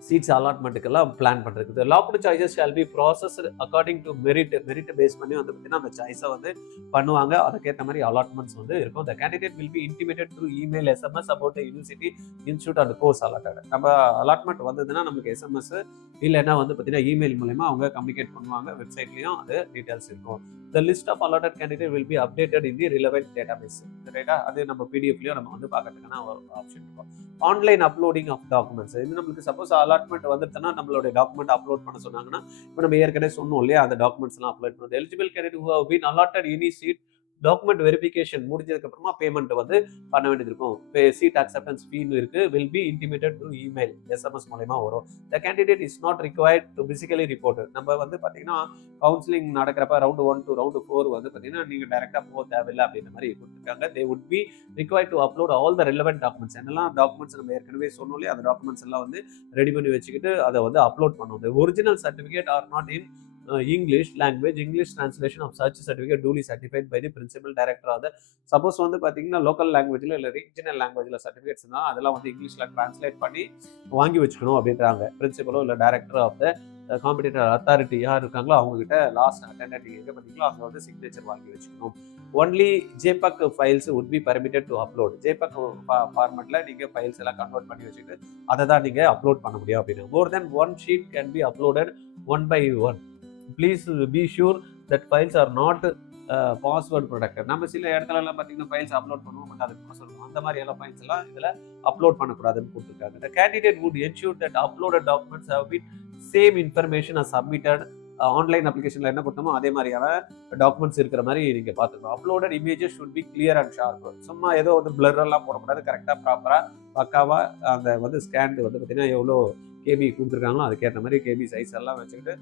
சீட்ஸ் அலாட்மெண்ட்டுக்கெல்லாம் பிளான் பண்ணுறது. Locked choices shall be processed according to merit base பண்ணி வந்து பார்த்தீங்கன்னா அந்த சாய்ஸை வந்து பண்ணுவாங்க. அதுக்கேற்ற மாதிரி அலாட்மெண்ட்ஸ் வந்து இருக்கும். The candidate will B intimated through email SMS about university institute and course allotted. நம்ம அலாட்மெண்ட் வந்ததுன்னா நம்மளுக்கு SMS இல்லைன்னா வந்து பார்த்தீங்கன்னா இமெயில் மூலமா அவங்க கம்யூனிகேட் பண்ணுவாங்க. வெப்சைட்லையும் அது டீட்டெயில்ஸ் இருக்கும். The list of allotted candidate will be updated in the relevant database. ரைட்டா, அது நம்ம பிடிஎஃப்லயும் நம்ம வந்து பார்க்கறதுக்கான ஒரு ஆப்ஷன் இருக்கும். Online uploading of documents. இது நம்மளுக்கு சப்போஸ் அலாட்மெண்ட் வந்துட்டுனா நம்மளுடைய டாக்குமெண்ட் அப்லோட் பண்ண சொன்னாங்கன்னா இப்போ நம்ம ஏற்கனவே சொன்னோம் இல்லையா, அந்த டாக்குமெண்ட்ஸ் எல்லாம் அப்லோட் பண்ணுறது. Eligible candidate who have been allotted any seat document verification முடிஞ்சதுக்கு அப்புறமா பேமெண்ட் வந்து பண்ண வேண்டியது இருக்கும். சீட் அக்செப்டன்ஸ் ஃபீன்னு இருக்கு. Will be intimated through email SMS மூலமா வரும். The candidate is not required to physically report. நம்ம வந்து பார்த்தீங்கன்னா கவுன்சிலிங் நடக்கிறப்ப ரவுண்ட் 1 to ரவுண்ட் 4 வந்து பார்த்தீங்கன்னா நீங்கள் டைரக்டா போக தேவையில்லை அப்படின்ற மாதிரி கொடுத்துருக்காங்க. They would be required to upload all the relevant documents. என்னெல்லாம் டாக்குமெண்ட்ஸ் நம்ம ஏற்கனவே சொன்னோம் இல்லையா, அந்த டாக்குமெண்ட்ஸ் எல்லாம் வந்து ரெடி பண்ணி வச்சுக்கிட்டு அதை வந்து அப்லோட் பண்ணணும். Original certificate or not in English language, English translation of such certificate duly certified by the principal director of the. Suppose வந்து பார்த்தீங்கன்னா லோக்கல் லாங்குவேஜில் இல்லை ரீஜனல் லாங்குவேஜில் சர்டிஃபிகேட்ஸ் தான் அதெல்லாம் வந்து இங்கிலீஷில் டிரான்ஸ்லேட் பண்ணி வாங்கி வச்சுக்கணும் அப்படின்றாங்க. பிரின்சிபலோ இல்லை director of the competitor authority யார் இருக்காங்களோ அவங்க கிட்ட லாஸ்ட் அட்டெண்டட் எங்கே பண்ணீங்களோ அங்கே வந்து சிக்னேச்சர் வாங்கி வச்சுக்கணும். Only JPEG files would be permitted to upload. JPEG ஃபார்மேட்டில் நீங்கள் ஃபைல்ஸ் எல்லாம் கன்வெர்ட் பண்ணி வச்சுட்டு அதை தான் நீங்கள் அப்லோட் பண்ண முடியும் அப்படின்னு. More than one sheet can be uploaded one by one. Please be sure that files are not password protected. நம்ம சில இடத்துல எல்லாம் பார்த்தீங்கன்னா ஃபைல்ஸ் அப்லோட் பண்ணுவோம், பட் அதுக்கு பாஸ்வேர்ட் அந்த மாதிரி எல்லாம் ஃபைல்ஸ் எல்லாம் இதில் அப்லோட் பண்ணக்கூடாதுன்னு கொடுத்துருக்காங்க. The candidate would ensure that uploaded documents have been same information as submitted. Online அப்ளிகேஷனில் என்ன கொடுத்தோமோ அதே மாதிரியான டாக்குமெண்ட்ஸ் இருக்கிற மாதிரி நீங்கள் பார்த்துக்கணும். Uploaded images should be clear and sharp. சும்மா ஏதோ வந்து பிளரெல்லாம் போடக்கூடாது. கரெக்டாக ப்ராப்பராக பக்காவாக அந்த வந்து ஸ்கேன் வந்து பார்த்தீங்கன்னா எவ்வளோ கேபி கொடுத்துருக்காங்களோ அதுக்கேற்ற மாதிரி கேபி சைஸ் எல்லாம் வச்சுக்கிட்டு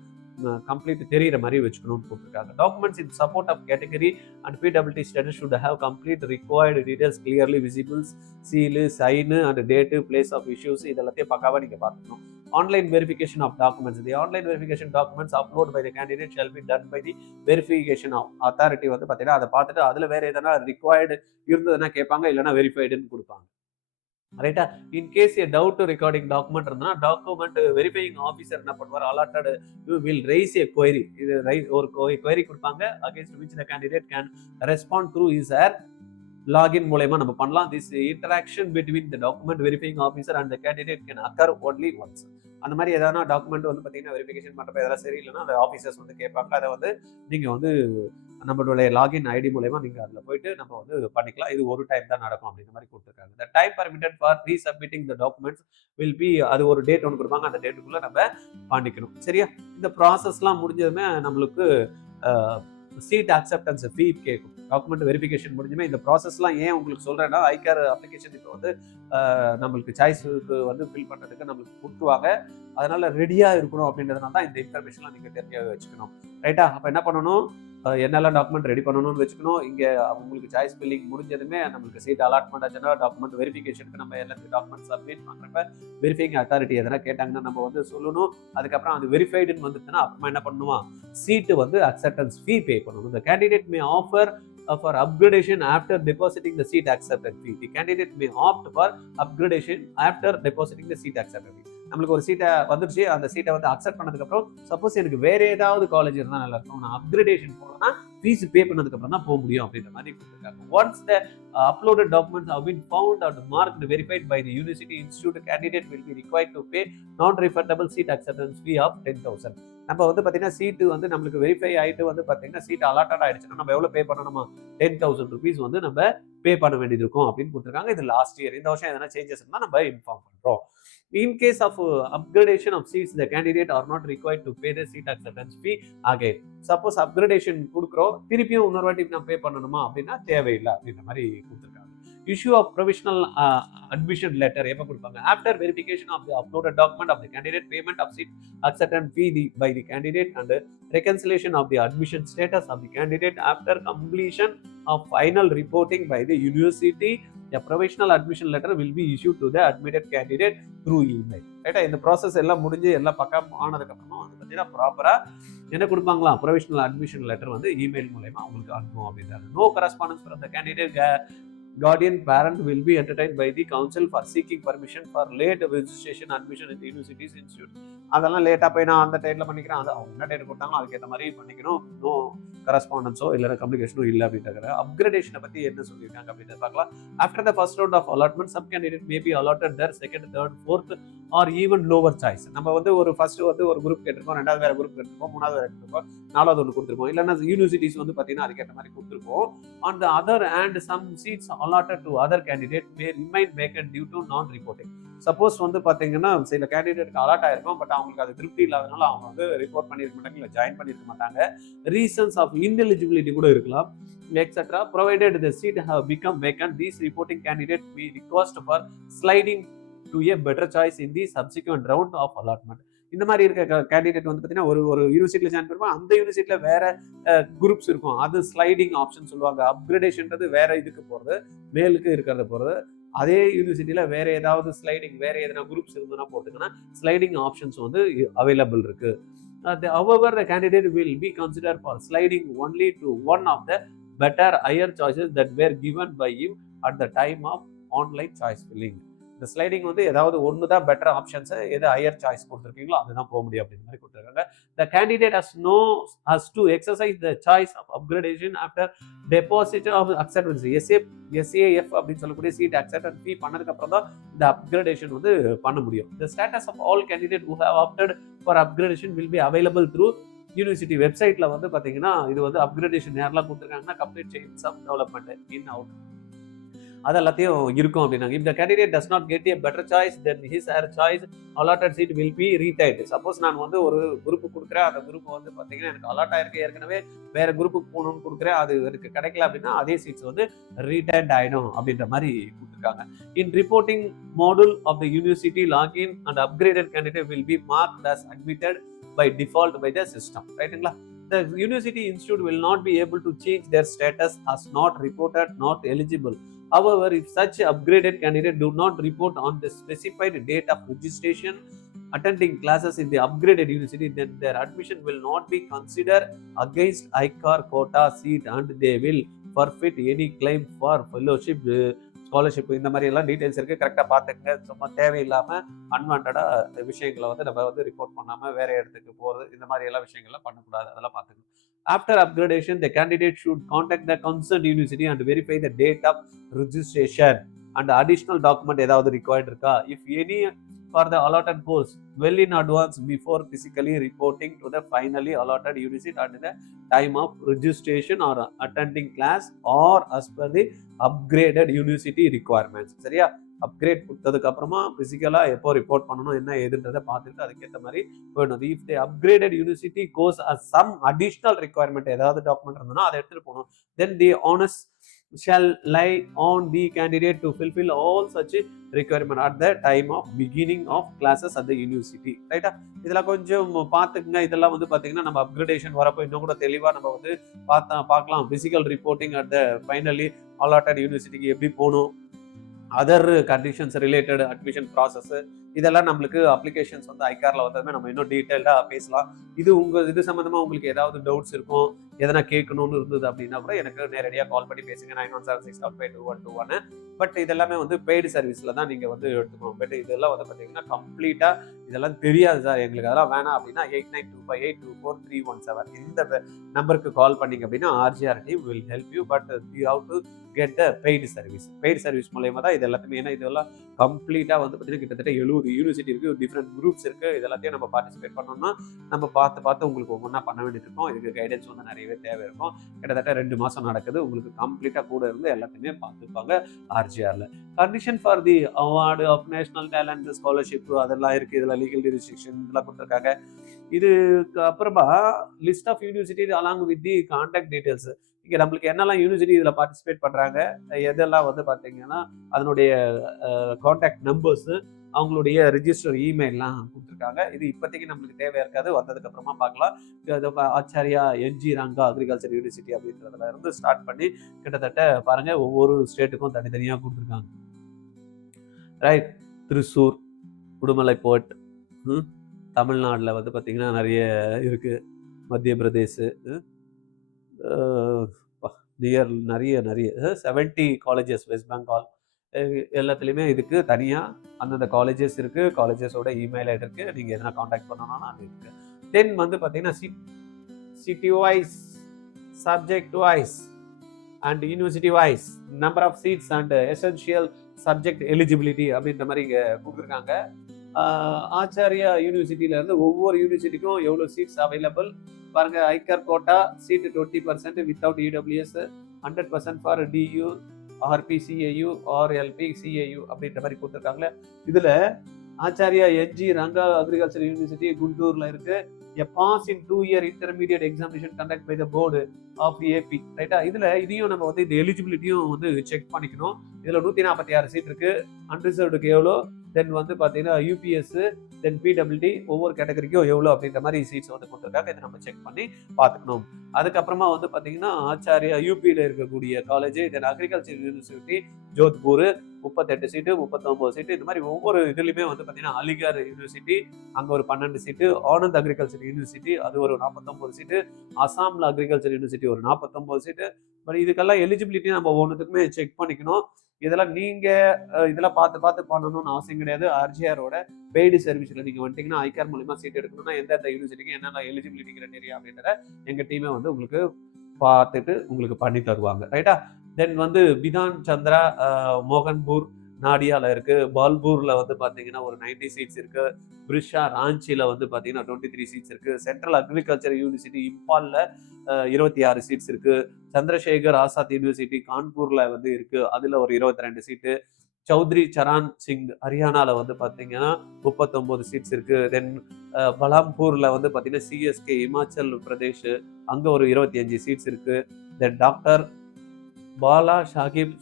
கம்ப்ளீட் தெரிகிற மாதிரி வச்சுக்கணும்னு போட்டிருக்காங்க. Documents in support of category and PWT status should have complete required details clearly visibles, seal, sign and date, place of issues இதெல்லாத்தையும் பக்காவாக நீங்கள் பார்த்துக்கணும். Online verification of documents. The online verification documents uploaded by the candidate shall be done by the verification of authority. வந்து பார்த்தீங்கன்னா அதை பார்த்துட்டு அதில் வேறு எதனா ரிக்வயர்டு இருந்ததுன்னா கேட்பாங்க, இல்லைனா வெரிஃபைடுன்னு கொடுப்பாங்க. ரைட்டா, in case a doubt regarding document இருந்தால் டாக்குமெண்ட் வெரிஃபையிங் ஆஃபீஸர் என்ன பண்ணுவார், allotted will raise a query. இது ஒரு கொயரி கொடுப்பாங்க, against which the candidate can respond through his her login மூலமா நம்ம பண்ணலாம். This interaction between the document verifying officer and the candidate can occur only once. அந்த மாதிரி எதனா டாக்குமெண்ட் வந்து பார்த்தீங்கன்னா வெரிஃபிகேஷன் பண்ணுறப்ப எதாவது சரி இல்லைன்னா அந்த ஆஃபீஸர்ஸ் வந்து கேட்பாங்க. அதை வந்து நீங்கள் வந்து நம்மளுடைய லாகின் ஐடி மூலமா நீங்கள் அதில் போயிட்டு நம்ம வந்து பண்ணிக்கலாம். இது ஒரு டைம் தான் நடக்கும் அப்படின்ற மாதிரி கொடுத்துருக்காங்க. The time permitted for resubmitting the documents will be, அது ஒரு டேட் ஒன்று கொடுப்பாங்க, அந்த டேட்டுக்குள்ளே நம்ம பண்ணிக்கணும். சரியா, இந்த ப்ராசஸ்லாம் முடிஞ்சதுமே நம்மளுக்கு சீட் அக்செப்டன்ஸ் ஃபீ கேட்கும். டாக்குமெண்ட் வெரிஃபிகேஷன் முடிஞ்சுமே இந்த ப்ராசஸ்லாம் ஏன் உங்களுக்கு சொல்கிறேன்னா, ICAR அப்ளிகேஷன் இப்போ வந்து நம்மளுக்கு சாய்ஸுக்கு வந்து ஃபில் பண்ணுறதுக்கு நம்மளுக்கு கொடுத்துவாங்க. அதனால் ரெடியாக இருக்கணும் அப்படின்றதுனால தான் இந்த இன்ஃபர்மேஷன்லாம் நீங்கள் தெரிஞ்ச வச்சுக்கணும். ரைட்டா, அப்போ என்ன பண்ணணும், என்னெல்லாம் டாக்குமெண்ட் ரெடி பண்ணணும்னு வச்சுக்கணும். இங்கே உங்களுக்கு சாய்ஸ் ஃபில்லிங் முடிஞ்சதுமே நம்மளுக்கு சீட் அலாட்மெண்ட் ஆச்சுன்னா டாக்குமெண்ட் வெரிஃபிகேஷனுக்கு நம்ம எல்லாத்தையும் டாக்குமெண்ட் சப்மிட் பண்ணுறப்ப வெரிஃபைங் அத்தாரிட்டி எதனா கேட்டாங்கன்னா நம்ம வந்து சொல்லணும். அதுக்கப்புறம் அது வெரிஃபைடுன்னு வந்துச்சுன்னா அப்புறமா என்ன பண்ணுவோம், சீட்டு வந்து அக்செப்டன்ஸ் ஃபீ பே பண்ணணும். The candidate may offer for upgradation after depositing the seat accepted fee. The candidate may opt for upgradation after depositing the seat accepted fee. நம்மளுக்கு ஒரு சீட்டை வந்துருச்சு, அந்த சீட்டை வந்து அக்செப்ட் பண்ணதுக்கப்புறம் சப்போஸ் எனக்கு வேற ஏதாவது காலேஜ் இருந்தால் நல்லா இருக்கும், நான் அப்கிரேடேஷன் போகணும்னா ஃபீஸ் பே பண்ணதுக்கப்புறம் தான் போக முடியும் அப்படின்ற மாதிரி கொடுத்துருக்காங்க. Once the uploaded documents have been found and marked verified by the university institute, candidate will be required to pay non-refundable seat acceptance fee of 10,000. நம்ம வந்து பார்த்தீங்கன்னா சீட்டு வந்து நம்மளுக்கு வெரிஃபை ஆகிட்டு வந்து பார்த்தீங்கன்னா சீட் அலாட்டட் ஆகிடுச்சுன்னா நம்ம எவ்வளோ பே பண்ணணுமா, 10,000 rupees வந்து நம்ம பே பண்ண வேண்டியது இருக்கும் அப்படின்னு கொடுத்துருக்காங்க. இது லாஸ்ட் இயர். இந்த வருஷம் எதனா சேஞ்சஸ் இருந்தால் நம்ம இன்ஃபார்ம் பண்ணுறோம். In case of upgradation of seats, the candidate are not required to pay the seat acceptance fee again. Suppose upgradation கொடுக்குறோம், திருப்பியும் இன்னொரு வாட்டி நான் பே பண்ணணுமா அப்படின்னா தேவையில்லை அப்படின்ற மாதிரி கொடுத்துருக்காங்க. issue of provisional admission letter எப்போ கொடுப்பாங்க? After verification of the uploaded document of the candidate, payment of seat acceptance fee by the candidate, and reconciliation of the admission status of the candidate after completion of final reporting by the university, a provisional admission letter will be issued to the admitted candidate through email. ரைட்டா? இந்த process எல்லாம் முடிஞ்சு எல்லாம் பக்கம் ஆனதுக்கு அப்புறமா வந்து பார்த்தீங்கன்னா ப்ராப்பரா என்ன கொடுப்பாங்களா? ப்ரொவிஷனல் அட்மிஷன் லெட்டர் வந்து இமெயில் மூலமா அவங்களுக்கு அனுப்புவோம் அப்படின்றாங்க. No correspondence from the candidate guardian parent will be entertained by the council for seeking permission for late registration admission in the universities institute. அதெல்லாம் லேட்டா போய் நான் அந்த டைம்ல பண்ணிக்கிறேன், அது அவங்க என்ன டைம் கொடுத்தாங்களோ அதுக்கேற்ற மாதிரி பண்ணிக்கணும். நோ கரஸ்பாண்டன்ஸோ இல்லைன்னா கம்யூனிகேஷனோ இல்லை அப்படின்றாங்க. அப்கிரேடேஷனை பத்தி என்ன சொல்லியிருக்காங்க அப்படின்னு பார்க்கலாம். After the first round of allotment, such candidate may be allotted their second, third, fourth or even lower choice. நம்ம வந்து ஒரு ஃபர்ஸ்ட் வந்து ஒரு குரூப் கேட்டிருக்கோம், ரெண்டாவது வேற குரூப் கேட்டிருக்கோம், மூணாவது வேற கேட்டிருக்கோம், நாலாவது ஒன்று கொடுத்துருக்கோம், இல்லைன்னா யூனிவர்சிட்டிஸ் வந்து பார்த்தீங்கன்னா அதுக்கேற்ற மாதிரி கொடுத்துருக்கோம். On the other hand some seats allotted to other candidate may remain vacant due to non reporting. Suppose வந்து பாத்தீங்கன்னா சில கேண்டிடேட்க்கு அலாட் ஆயிருக்கும், பட் அவங்களுக்கு அது திருப்தி இல்லாதனால அவங்க வந்து ரிப்போர்ட் பண்ணிருக்க மாட்டாங்க, இல்லை ஜாயின் பண்ணிருக்க மாட்டாங்க. ரீசன்ஸ் ஆஃப் ineligibility கூட இருக்கலாம், etc. provided the seat have become vacant, these reporting candidate may request for sliding to a better choice in the subsequent round of allotment. இந்த மாதிரி இருக்க கேண்டிடேட் வந்து பார்த்தீங்கன்னா ஒரு யூனிவர்சிட்டியில் ஜாயின் பண்ணுவோம், அந்த யூனிவர்சிட்டியில் வேற குரூப்ஸ் இருக்கும், அது ஸ்லைடிங் ஆப்ஷன் சொல்லுவாங்க. அப்கிரேடேஷன்றது வேற இதுக்கு போகிறது, மேலுக்கு இருக்கிறத போகிறது. அதே யூனிவர்சிட்டியில் வேற ஏதாவது ஸ்லைடிங், வேற எதனா குரூப்ஸ் இருந்ததுன்னா போட்டுங்கன்னா ஸ்லைடிங் ஆப்ஷன்ஸ் வந்து அவைலபிள் இருக்கு. However, the candidate will be considered for sliding only to one of the better higher choices that were given by him at the time of online choice filling. இந்த sliding வந்து ஏதாவது ஒன்று தான் better options, எது higher choice கொடுத்துருக்கீங்களோ அதுதான் போக முடியும் அப்படின்ற மாதிரி கொடுத்துருக்காங்க. The candidate has to exercise the choice of upgradation after deposition of acceptance. SAF அப்படின்னு சொல்லக்கூடிய சீட் அக்செப்டன்ஸ் ஃபீ பண்ணதுக்கு அப்புறம் தான் இந்த அப்கிரேடேஷன் வந்து பண்ண முடியும். The status of all candidates who have opted for upgradation will be available through university வெப்சைட்ல வந்து பாத்தீங்கன்னா இது வந்து அப்கிரேடேஷன் யாரெல்லாம் கொடுத்துருக்காங்கன்னா complete chains of development in out அது எல்லாத்தையும் இருக்கும் அப்படின்னாங்க. If the candidate does not get a better choice, then his or her choice allotted seat will be retained. Suppose நான் வந்து ஒரு குரூப் கொடுக்குறேன், அந்த குரூப் வந்து பார்த்தீங்கன்னா எனக்கு அலாட் ஆயிருக்கு, ஏற்கனவே வேற குரூப்புக்கு போகணும்னு கொடுக்குறேன், அது எனக்கு கிடைக்கல அப்படின்னா அதே சீட்ஸ் வந்து ரீடைன்ட் ஆயிடும் அப்படின்ற மாதிரி கொடுத்துருக்காங்க. In reporting module of the university login and upgraded candidate will be marked as admitted by default by the system. ரைட்டுங்களா? The university institute will not be able to change their status as not reported, not eligible. However, if such upgraded candidate do not report on the specified date of registration attending classes in the upgraded university, then their admission will not be considered against ICAR quota seat and they will forfeit any claim for fellowship, scholarship. இந்த மாதிரி எல்லாம் details இருக்கு, கரெக்டாக பார்த்துக்கங்க. சும்மா தேவையில்லாம அன்வான்டா விஷயங்களை வந்து நம்ம வந்து ரிப்போர்ட் பண்ணாம வேற இடத்துக்கு போறது, இந்த மாதிரி எல்லாம் விஷயங்கள்லாம் பண்ணக்கூடாது, அதெல்லாம் பார்த்துக்கணும். After upgradation, the candidate should contact the concerned university and verify the date of registration and additional document ஏதாவது required இருக்கா. If any for the allotted course, well in advance before physically reporting to the finally allotted university at the time of registration or attending class or as per the upgraded university requirements. சரியா? Upgrade கொடுத்ததுக்கு அப்புறமா பிசிக்கலா எப்போ report பண்ணணும் என்ன ஏதுன்றதை பார்த்துட்டு அதுக்கேற்ற மாதிரி போயிடும். If the upgraded university course some additional requirement ஏதாவது டாக்குமெண்ட் இருந்ததுன்னா அதை எடுத்துட்டு போகணும். Then the onus shall lie on the candidate to fulfill all such requirement at the time of beginning of classes at the university. ரைட்டா? இதெல்லாம் கொஞ்சம் பார்த்துக்குங்க. இதெல்லாம் வந்து பார்த்தீங்கன்னா நம்ம அப்கிரேடேஷன் வரப்போ இன்னும் கூட தெளிவாக நம்ம வந்து பார்க்கலாம். Physical reporting at the finally allotted யூனிவர்சிட்டிக்கு எப்படி போகணும், other conditions related admission process, இதெல்லாம் நம்மளுக்கு அப்ளிகேஷன்ஸ் வந்து ஐகார்ல வந்ததுமே நம்ம இன்னும் டீட்டெயில்டா பேசலாம். இது சம்பந்தமா உங்களுக்கு ஏதாவது டவுட்ஸ் இருக்கும், எதனா கேட்கணும்னு இருந்தது அப்படின்னா கூட எனக்கு நேரடியாக கால் பண்ணி பேசுங்க. 9176552121. பட் இதெல்லாமே வந்து பெய்டு சர்வீஸ்ல தான் நீங்க வந்து எடுத்துக்கணும். பட் இதெல்லாம் வந்து பார்த்தீங்கன்னா கம்ப்ளீட்டா இதெல்லாம் தெரியாது சார் எங்களுக்கு அதெல்லாம் வேணாம் அப்படின்னா 8925824317 இந்த நம்பருக்கு கால் பண்ணீங்க அப்படின்னா RGR team will help you. But you have to get the paid service. Paid service மூலயமா தான் இது எல்லாத்தையுமே. ஏன்னா இதெல்லாம் கம்ப்ளீட்டா வந்து பார்த்தீங்கன்னா கிட்டத்தட்ட 70 யூனிவர்சிட்டி இருக்கு, டிஃப்ரெண்ட் குரூப்ஸ் இருக்கு. இது எல்லாத்தையும் நம்ம பார்ட்டிசிபேட் பண்ணோம்னா நம்ம பார்த்து உங்களுக்கு ஒவ்வொன்றா பண்ண வேண்டியது இருக்கும். இதுக்கு கைடன்ஸ் வந்து நிறையவே தேவை இருக்கும். கிட்டத்தட்ட 2 மாசம் நடக்குது. உங்களுக்கு கம்ப்ளீட்டா கூட இருந்து எல்லாத்தையுமே பார்த்துப்பாங்க RGRல. Condition for the award of national talent scholarship அதெல்லாம் இருக்கு. இதெல்லாம் லீகல் ரெஸ்ட்ரிக்ஷன் இதெல்லாம் கொடுத்துருக்காங்க. இதுக்கு அப்புறமா list of university along with the contact details. இங்கே நம்மளுக்கு என்னெல்லாம் யூனிவர்சிட்டி இதில் பார்ட்டிசிபேட் பண்ணுறாங்க, எதெல்லாம் வந்து பார்த்தீங்கன்னா அதனுடைய கான்டாக்ட் நம்பர்ஸு, அவங்களுடைய ரிஜிஸ்டர் இமெயில்லாம் கொடுத்துருக்காங்க. இது இப்போதைக்கு நம்மளுக்கு தேவையாக இருக்காது, வந்ததுக்கு அப்புறமா பார்க்கலாம். Acharya NG Ranga agriculture university அப்படின்றதுல இருந்து ஸ்டார்ட் பண்ணி கிட்டத்தட்ட பாருங்க ஒவ்வொரு ஸ்டேட்டுக்கும் தனித்தனியாக கொடுத்துருக்காங்க. ரைட். திருச்சூர், உடுமலை போர்ட், தமிழ்நாட்டில் வந்து பார்த்திங்கன்னா நிறைய இருக்குது. மத்திய பிரதேஷ், நிறைய 70 காலேஜஸ் வெஸ்ட் பெங்கால், எல்லாத்துலேயுமே இதுக்கு தனியாக அந்தந்த காலேஜஸ் இருக்குது. காலேஜஸோட இமெயில் ஐடி இருக்குது. நீங்கள் எதனா காண்டாக்ட் பண்ணணும்னா அது இருக்குது. தென் வந்து பார்த்தீங்கன்னா city wise, subject wise and university wise, number of seats and essential subject eligibility அப்படின்ற மாதிரி இங்கே கொடுத்துருக்காங்க. ஆச்சாரியா யூனிவர்சிட்டியில இருந்து ஒவ்வொரு யூனிவர்சிட்டிக்கும் எவ்வளோ சீட்ஸ் அவைலபிள் பாருங்க. ICAR quota seat 20% without EWS, 100% for DU, RP, CAU, RLB, CAU அப்படின்ற மாதிரி கொடுத்துருக்காங்களே. இதுல Acharya NG Ranga agriculture university குண்டூர்ல இருக்கு. A pass in 2-year intermediate examination conducted by the board of the AP. ரைட்டா, இதுல இதையும் நம்ம வந்து இந்த எலிஜிபிலிட்டியும் வந்து செக் பண்ணிக்கணும். இதுல 146 சீட் இருக்கு. அன்ரிசர்வ்டுக்கு எவ்வளோ, தென் வந்து பார்த்தீங்கன்னா யூபிஎஸ், தென் பிடபிள்யூடி, ஒவ்வொரு கேட்டகரிக்கும் எவ்வளோ அப்படின்ற மாதிரி சீட்ஸ் வந்து கொடுத்துருக்காங்க. இதை நம்ம செக் பண்ணி பார்த்துக்கணும். அதுக்கப்புறமா வந்து பார்த்தீங்கன்னா ஆச்சாரியா யூபியில் இருக்கக்கூடிய காலேஜ், தென் அக்ரிகல்ச்சர் யூனிவர்சிட்டி ஜோத்பூர் 38 சீட்டு, 39 சீட்டு, இந்த மாதிரி ஒவ்வொரு இதுலையுமே வந்து பார்த்தீங்கன்னா அலிகார் யூனிவர்சிட்டி அங்கே ஒரு 12 சீட்டு, ஆனந்த் அக்ரிகல்ச்சர் யூனிவர்சிட்டி அது ஒரு 49 சீட்டு, அசாமில் அக்ரிகல்ச்சர் யூனிவர்சிட்டி ஒரு 49 சீட்டு. பட் இதுக்கெல்லாம் எலிஜிபிலிட்டி நம்ம ஒன்றுத்துக்குமே செக் பண்ணிக்கணும். இதெல்லாம் நீங்கள் இதெல்லாம் பார்த்து பண்ணணும்னு அவசியம் கிடையாது. ஆர்ஜிஆரோட பெய்டு சர்வீஸில் நீங்கள் வந்துட்டீங்கன்னா ஐகார் மூலிமா சீட் எடுக்கணும்னா எந்தெந்த யூனிவர்சிட்டிக்கு என்னென்ன எலிஜிபிலிட்டி கிரைட்டீரியா அப்படின்றத எங்கள் டீமே வந்து உங்களுக்கு பார்த்துட்டு உங்களுக்கு பண்ணி தருவாங்க. ரைட்டா. தென் வந்து பிதான் சந்திரா மோகன்பூர் நாடியாவில் இருக்குது. பால்பூரில் வந்து பார்த்தீங்கன்னா ஒரு 90 சீட்ஸ் இருக்குது. பிரிஷா ராஞ்சியில் வந்து பார்த்தீங்கன்னா 23 சீட்ஸ் இருக்குது. சென்ட்ரல் அக்ரிகல்ச்சர் யூனிவர்சிட்டி இம்பாலில் 26 சீட்ஸ் இருக்குது. சந்திரசேகர் ஆசாத் யூனிவர்சிட்டி கான்பூரில் வந்து இருக்குது, அதில் ஒரு 22 சீட்டு. சௌத்ரி சரண் சிங் ஹரியானாவில் வந்து பார்த்தீங்கன்னா 39 சீட்ஸ் இருக்குது. தென் பலாம்பூரில் வந்து பார்த்தீங்கன்னா சிஎஸ்கே இமாச்சல் பிரதேஷ், அங்கே ஒரு 25 சீட்ஸ் இருக்குது. தென் டாக்டர் பாலா ஷாகிப்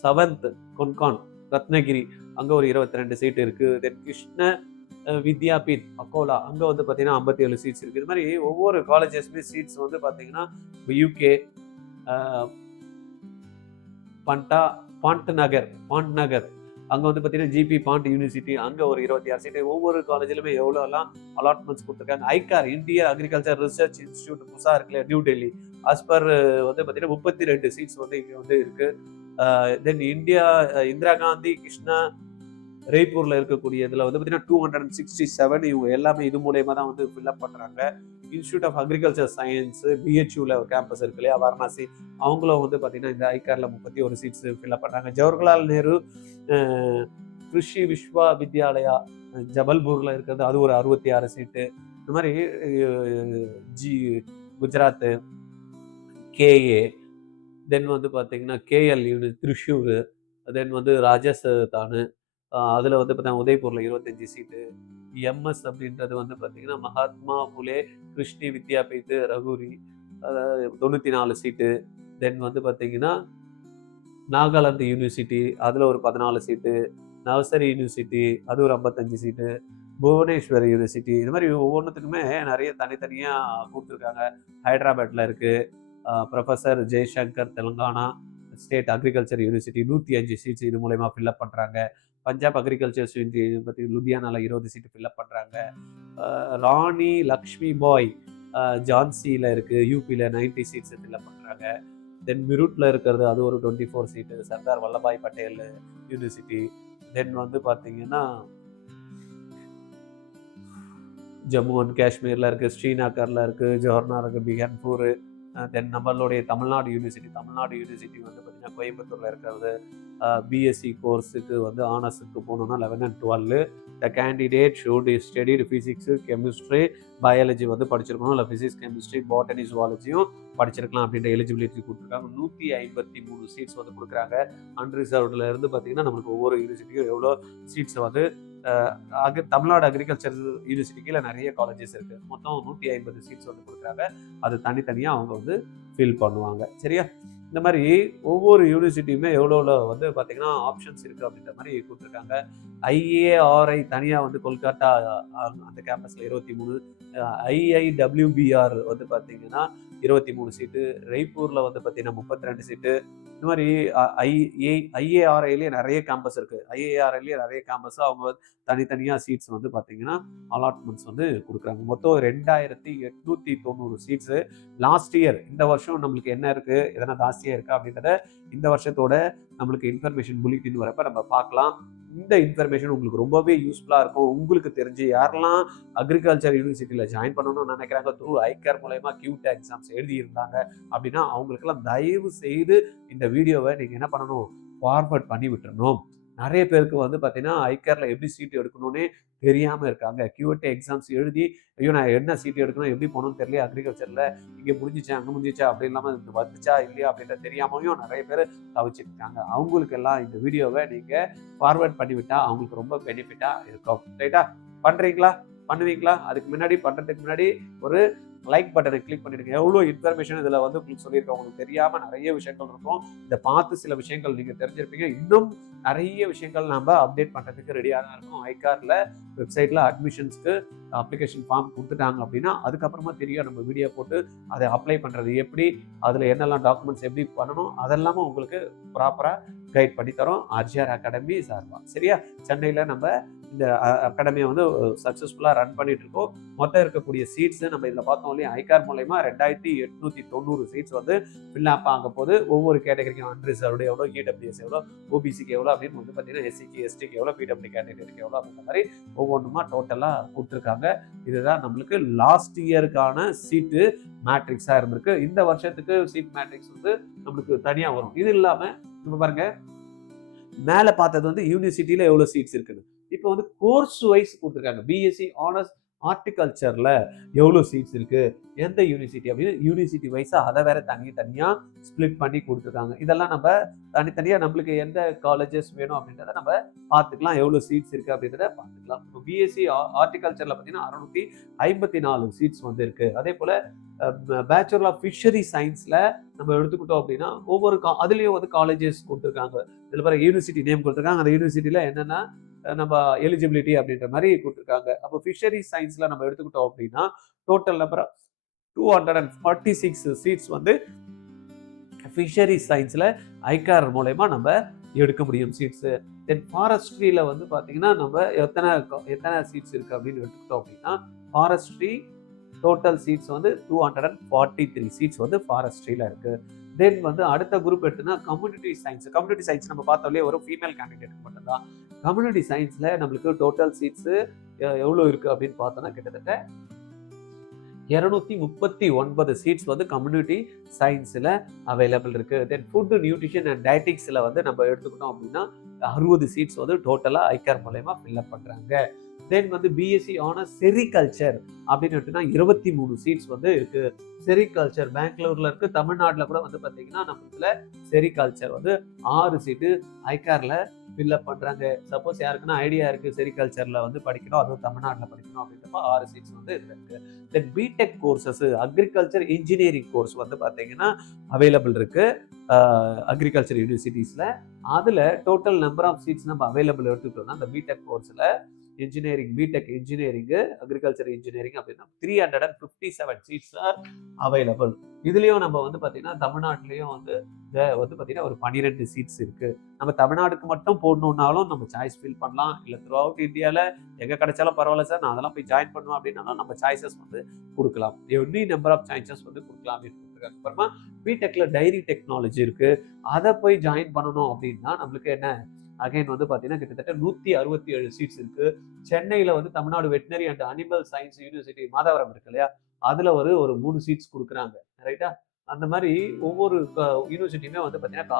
சவந்த் கொன்கான் ரத்னகிரி, அங்கே ஒரு 22 சீட்டு இருக்குது. தென் கிருஷ்ண வித்யாபீட் அக்கோலா, அங்கே வந்து பார்த்தீங்கன்னா 57 சீட்ஸ் இருக்குது. இது மாதிரி ஒவ்வொரு காலேஜஸ்மே சீட்ஸ் வந்து பார்த்தீங்கன்னா யூகே பாண்ட் நகர் அங்கே வந்து பார்த்தீங்கன்னா ஜிபி பாண்ட் யூனிவர்சிட்டி, அங்கே ஒரு 26 சீட்டு. ஒவ்வொரு காலேஜிலுமே எவ்வளோலாம் அலாட்மெண்ட்ஸ் கொடுத்துருக்காங்க. Eye care Indian agriculture research institute புதுசாக இருக்குல்ல நியூ டெல்லி, அஸ்பர் வந்து பார்த்தீங்கன்னா 32 சீட்ஸ் வந்து இங்கே வந்து இருக்குது. தென் இந்திரா காந்தி கிருஷ்ணா ரெய்ப்பூரில் இருக்கக்கூடிய இதில் வந்து பார்த்தீங்கன்னா 267 இவங்க எல்லாமே இது மூலயமா தான் வந்து ஃபில்அப் பண்ணுறாங்க. இன்ஸ்டியூட் ஆஃப் அக்ரிகல்ச்சர் சயின்ஸ் பிஹெச்யூவில் ஒரு கேம்பஸ் இருக்கு இல்லையா வாரணாசி, அவங்களும் வந்து பார்த்தீங்கன்னா இந்த ஐகாரில் 31 சீட்ஸ் ஃபில்அப் பண்ணுறாங்க. ஜவஹர்லால் நேரு கிருஷி விஸ்வா வித்யாலயா ஜபல்பூரில் இருக்கிறது, அது ஒரு 66 சீட்டு. இந்த மாதிரி குஜராத்து கேஏ, தென் வந்து பார்த்தீங்கன்னா கேஎல் திருஷூர், தென் வந்து ராஜஸ்தான், அதில் வந்து பார்த்தீங்கன்னா உதய்பூரில் 25 சீட்டு. எம்எஸ் அப்படின்றது வந்து பார்த்தீங்கன்னா மகாத்மா புலே கிருஷ்ணி வித்யாபீத் ரகுரி, 94 சீட்டு. தென் வந்து பார்த்தீங்கன்னா நாகாலாந்து யூனிவர்சிட்டி, அதில் ஒரு 14 சீட்டு. நவசரி யூனிவர்சிட்டி, அது ஒரு 55 சீட்டு. புவனேஸ்வர் யூனிவர்சிட்டி, இது மாதிரி ஒவ்வொன்றுத்துக்குமே நிறைய தனித்தனியாக கொடுத்துருக்காங்க. ஹைதராபாத்தில் இருக்குது. Professor Jaishankar Telangana state agriculture university 105 seats இது மூலயமா ஃபில்அப் பண்ணுறாங்க. பஞ்சாப் அக்ரிகல்ச்சர் யூனிவர்சிட்டி பற்றி லுதியானாவில் 20 சீட்டு ஃபில்அப் பண்ணுறாங்க. ராணி லக்ஷ்மி பாய் ஜான்சியில் இருக்குது, யூபியில் 90 சீட்ஸ் ஃபில்அப் பண்ணுறாங்க. தென் மிரூட்டில் இருக்கிறது அது ஒரு 24 சீட்டு. சர்தார் வல்லபாய் பட்டேல் யூனிவர்சிட்டி. தென் வந்து பார்த்தீங்கன்னா ஜம்மு அண்ட் காஷ்மீரில் இருக்குது, ஸ்ரீநகரில் இருக்குது, ஜோஹர்னார் இருக்குது, பிகான்பூர். தென் நம்மளுடைய தமிழ்நாடு யூனிவர்சிட்டி வந்து பார்த்தீங்கன்னா கோயம்புத்தூரில் இருக்கிறது. பிஎஸ்சி கோர்ஸுக்கு வந்து ஆனர்ஸுக்கு போகணுன்னா 11 and 12. The candidate should studied physics chemistry biology வந்து படிச்சிருக்கணும், இல்லை ஃபிசிக்ஸ் கெமிஸ்ட்ரி பாட்டனி ஜுவாலஜியும் படிச்சிருக்கலாம் அப்படின்ற எலிஜிபிலிட்டி கொடுத்துருக்காங்க. 153 சீட்ஸ் வந்து கொடுக்குறாங்க. அன்ரிசர்வ்டில் இருந்து பார்த்தீங்கன்னா நம்மளுக்கு ஒவ்வொரு யூனிவர்சிட்டியும் எவ்வளோ சீட்ஸை வந்து தமிழ்நாடு அக்ரிகல்ச்சர் யூனிவர்சிட்டி கீழே நிறைய காலேஜஸ் இருக்குது. மொத்தம் 150 சீட்ஸ் வந்து கொடுக்குறாங்க. அது தனித்தனியாக அவங்க வந்து ஃபில் பண்ணுவாங்க. சரியா? இந்த மாதிரி ஒவ்வொரு யூனிவர்சிட்டியுமே எவ்வளோ வந்து பார்த்தீங்கன்னா ஆப்ஷன்ஸ் இருக்குது அப்படின்ற மாதிரி கொடுத்துருக்காங்க. IARI தனியாக வந்து கொல்கத்தா அந்த கேம்பஸில் 23, IIWBR வந்து பார்த்தீங்கன்னா 23 சீட்டு, ரெய்ப்பூரில் வந்து பார்த்தீங்கன்னா 32 சீட்டு. இந்த மாதிரி IARIலேயே நிறைய கேம்பஸ் இருக்குது. IARIலேயே நிறைய கேம்பஸ் அவங்க தனித்தனியாக சீட்ஸ் வந்து பார்த்தீங்கன்னா அலாட்மெண்ட்ஸ் வந்து கொடுக்குறாங்க. மொத்தம் 2890 சீட்ஸு. லாஸ்ட் இயர், இந்த வருஷம் நம்மளுக்கு என்ன இருக்குது, எதனா ஜாஸ்தியாக இருக்கா அப்படின்றத இந்த வருஷத்தோட நம்மளுக்கு இன்ஃபர்மேஷன் புல்லட்டின் வரப்ப நம்ம பார்க்கலாம். இந்த இன்ஃபர்மேஷன் உங்களுக்கு ரொம்பவே யூஸ்ஃபுல்லாக இருக்கும். உங்களுக்கு தெரிஞ்சு யாரெல்லாம் அக்ரிகல்ச்சர் யூனிவர்சிட்டியில் ஜாயின் பண்ணணும்னு நினைக்கிறாங்க, த்ரூ ICAR மூலயமா QT எக்ஸாம்ஸ் எழுதியிருந்தாங்க அப்படின்னா அவங்களுக்கெல்லாம் தயவு செய்து இந்த வீடியோவை நீங்கள் என்ன பண்ணணும், ஃபார்வர்ட் பண்ணி விட்டுறணும். நிறைய பேருக்கு வந்து பார்த்தீங்கன்னா ICARல எப்படி சீட் எடுக்கணும்னே தெரியாமல் இருக்காங்க. QT எக்ஸாம்ஸ் எழுதி ஐயோ நான் என்ன சீட் எடுக்கணும், எப்படி போகணும்னு தெரியல, அக்ரிகல்ச்சரில் இங்கே முடிஞ்சிச்சா அங்கே முடிஞ்சிச்சா அப்படி இல்லாமல் வந்துச்சா இல்லையா அப்படின்ற தெரியாமையும் நிறைய பேர் தவிச்சிட்டு இருக்காங்க. அவங்களுக்கெல்லாம் இந்த வீடியோவை நீங்கள் ஃபார்வர்ட் பண்ணிவிட்டால் அவங்களுக்கு ரொம்ப பெனிஃபிட்டாக இருக்கும். ரைட்டா? பண்ணுறீங்களா? பண்ணுவீங்களா? அதுக்கு பண்ணுறதுக்கு முன்னாடி ஒரு லைக் பட்டனை கிளிக் பண்ணிடுங்க. எவ்வளோ இன்ஃபர்மேஷன் இதில் வந்து உங்களுக்கு சொல்லியிருக்கேன். உங்களுக்கு தெரியாமல் நிறைய விஷயங்கள் இருக்கும். இதை பார்த்து சில விஷயங்கள் நீங்கள் தெரிஞ்சிருப்பீங்க. இன்னும் நிறைய விஷயங்கள் நம்ம அப்டேட் பண்ணுறதுக்கு ரெடியாக தான் இருக்கும். ICARல வெப்சைட்டில் அட்மிஷன்ஸ்க்கு அப்ளிகேஷன் ஃபார்ம் கொடுத்துட்டாங்க அப்படின்னா அதுக்கப்புறமா தெரியும் நம்ம வீடியோ போட்டு அதை அப்ளை பண்ணுறது எப்படி, அதில் என்னெல்லாம் டாக்குமெண்ட்ஸ் எப்படி பண்ணணும், அதெல்லாமே உங்களுக்கு ப்ராப்பராக கைட் பண்ணி தரோம் RGR அகாடமி சார்பாக. சரியா? சென்னையில் நம்ம இந்த அகாடமியை வந்து சக்ஸஸ்ஃபுல்லாக ரன் பண்ணிட்டு இருக்கோம். மொத்தம் இருக்கக்கூடிய சீட்ஸ் நம்ம இதில் பார்த்தோம் இல்லையா, ICAR மூலயமா 2890 சீட்ஸ் வந்து ஃபில் அப் ஆக போது. ஒவ்வொரு கேட்டகரிக்கும் அன்ரிசர்வ்டு எவ்வளோ, EWS எவ்வளோ, OBCக்கு எவ்வளோ அப்படின்னு வந்து பார்த்தீங்கன்னா SCக்கு STக்கு எவ்வளோ, PWD கேட்டகரிக்கு எவ்வளோ அப்படின்ற மாதிரி ஒவ்வொன்றுமா டோட்டலாக கொடுத்துருக்காங்க. இதுதான் நம்மளுக்கு லாஸ்ட் இயருக்கான சீட்டு மேட்ரிக்ஸாக இருந்திருக்கு. இந்த வருஷத்துக்கு சீட் மேட்ரிக்ஸ் வந்து நம்மளுக்கு தனியாக வரும். இது இல்லாமல் இப்போ பாருங்க, மேலே பார்த்தது வந்து யூனிவர்சிட்டியில் எவ்வளோ சீட்ஸ் இருக்குது. இப்போ வந்து கோர்ஸ் வைஸ் கொடுத்துருக்காங்க. BSc ஆனர்ஸ் ஹார்டிகல்ச்சரில் எவ்வளோ சீட்ஸ் இருக்குது, எந்த யூனிவர்சிட்டி அப்படின்னு யூனிவர்சிட்டி வைஸாக அதை வேற தனியாக ஸ்ப்ளிட் பண்ணி கொடுத்துருக்காங்க. இதெல்லாம் நம்ம தனித்தனியாக நம்மளுக்கு எந்த காலேஜஸ் வேணும் அப்படின்றத நம்ம பார்த்துக்கலாம். எவ்வளோ சீட்ஸ் இருக்குது அப்படின்றத பார்த்துக்கலாம். இப்போ BSc ஹார்டிகல்ச்சரில் பார்த்தீங்கன்னா 654 சீட்ஸ் வந்து இருக்குது. அதே போல் பேச்சுலர் ஆஃப் ஃபிஷரி சயின்ஸில் நம்ம எடுத்துக்கிட்டோம் அப்படின்னா ஒவ்வொரு அதுலேயும் வந்து காலேஜஸ் கொடுத்துருக்காங்க. இதில் பாருங்க யூனிவர்சிட்டி நேம் கொடுத்துருக்காங்க. அந்த யூனிவர்சிட்டியில் என்னென்னா நம்ம எலிஜிபிலிட்டி அப்படின்ற மாதிரி கொடுத்துருக்காங்க. அப்போ ஃபிஷரி சயின்ஸில் நம்ம எடுத்துக்கிட்டோம் அப்படின்னா டோட்டல் நம்பர் 246 சீட்ஸ் வந்து ஃபிஷரி சயின்ஸில் ICAR மூலயமா நம்ம எடுக்க முடியும் சீட்ஸு. தென் ஃபாரஸ்ட்ரியில் வந்து பார்த்தீங்கன்னா நம்ம எத்தனை சீட்ஸ் இருக்குது அப்படின்னு எடுத்துக்கிட்டோம் அப்படின்னா ஃபாரஸ்ட்ரி டோட்டல் சீட்ஸ் வந்து 243 சீட்ஸ் வந்து ஃபாரஸ்ட்ரியில் இருக்குது. தென் வந்து அடுத்த குரூப் எடுத்துன்னா கம்யூனிட்டி சயின்ஸ் நம்ம பார்த்தோம்லே ஒரு ஃபீமேல் கேண்டிடேட் மட்டும்தான். கம்யூனிட்டி சயின்ஸில் நம்மளுக்கு டோட்டல் சீட்ஸு எவ்வளோ இருக்குது அப்படின்னு பார்த்தோன்னா கிட்டத்தட்ட 239 சீட்ஸ் வந்து கம்யூனிட்டி சயின்ஸில் அவைலபிள் இருக்குது. தென் ஃபுட் நியூட்ரிஷன் அண்ட் டயட்டிக்ஸில் வந்து நம்ம எடுத்துக்கிட்டோம் அப்படின்னா 60 சீட்ஸ் வந்து டோட்டலாக ICAR மூலயமா ஃபில்அப் பண்ணுறாங்க. தென் வந்து BSc ஆனர்ஸ் செரிகல்ச்சர் அப்படின்னு 23 சீட்ஸ் வந்து இருக்கு. செரிகல்ச்சர் பெங்களூர்ல இருக்கு, தமிழ்நாட்டில் கூட வந்து பார்த்தீங்கன்னா நம்மள செரிகல்ச்சர் வந்து 6 சீட்டு ICARல ஃபில்அப் பண்ணுறாங்க. சப்போஸ் யாருக்குன்னா ஐடியா இருக்குது செரிகல்ச்சரில் வந்து படிக்கணும், அதுவும் தமிழ்நாட்டில் படிக்கணும் அப்படின்றப்ப 6 சீட்ஸ் வந்து இருக்கு. Then BTech courses agriculture engineering course வந்து பார்த்தீங்கன்னா அவைலபிள் இருக்கு அக்ரிகல்ச்சர் யூனிவர்சிட்டிஸில். அதில் டோட்டல் நம்பர் ஆஃப் சீட்ஸ் நம்ம அவைலபிள் எடுத்துக்கிட்டோம்னா அந்த பிடெக் கோர்ஸில் engineering BTech engineering agriculture engineering அப்படின்னா 357 சீட்ஸ் ஆர் அவைலபிள். இதுலேயும் நம்ம வந்து பார்த்தீங்கன்னா தமிழ்நாட்டிலையும் வந்து பார்த்தீங்கன்னா ஒரு 12 சீட்ஸ் இருக்குது. நம்ம தமிழ்நாடுக்கு மட்டும் போடணுன்னாலும் நம்ம சாய்ஸ் ஃபில் பண்ணலாம். இல்லை த்ரூ அவுட் இந்தியாவில் எங்கே கிடைச்சாலும் பரவாயில்ல சார், நான் அதெல்லாம் போய் ஜாயின் பண்ணுவேன் அப்படின்னாலும் நம்ம சாய்ஸஸ் வந்து கொடுக்கலாம். எவ்ரி நம்பர் ஆஃப் சாய்ஸஸ் வந்து கொடுக்கலாம் அப்படின்னு கொடுத்துருக்காங்க. அப்புறமா பிடெக்ல டைரி டெக்னாலஜி இருக்குது, அதை போய் ஜாயின் பண்ணணும் அப்படின்னா நம்மளுக்கு என்ன அகைன் வந்து பார்த்தீங்கன்னா கிட்டத்தட்ட 167 சீட்ஸ் இருக்கு. சென்னையில் வந்து Tamil Nadu veterinary and animal science university Madhavaram இருக்கு இல்லையா, அதில் ஒரு 3 சீட்ஸ் கொடுக்குறாங்க. ரைட்டா? அந்த மாதிரி ஒவ்வொரு யூனிவர்சிட்டியுமே வந்து பார்த்தீங்கன்னா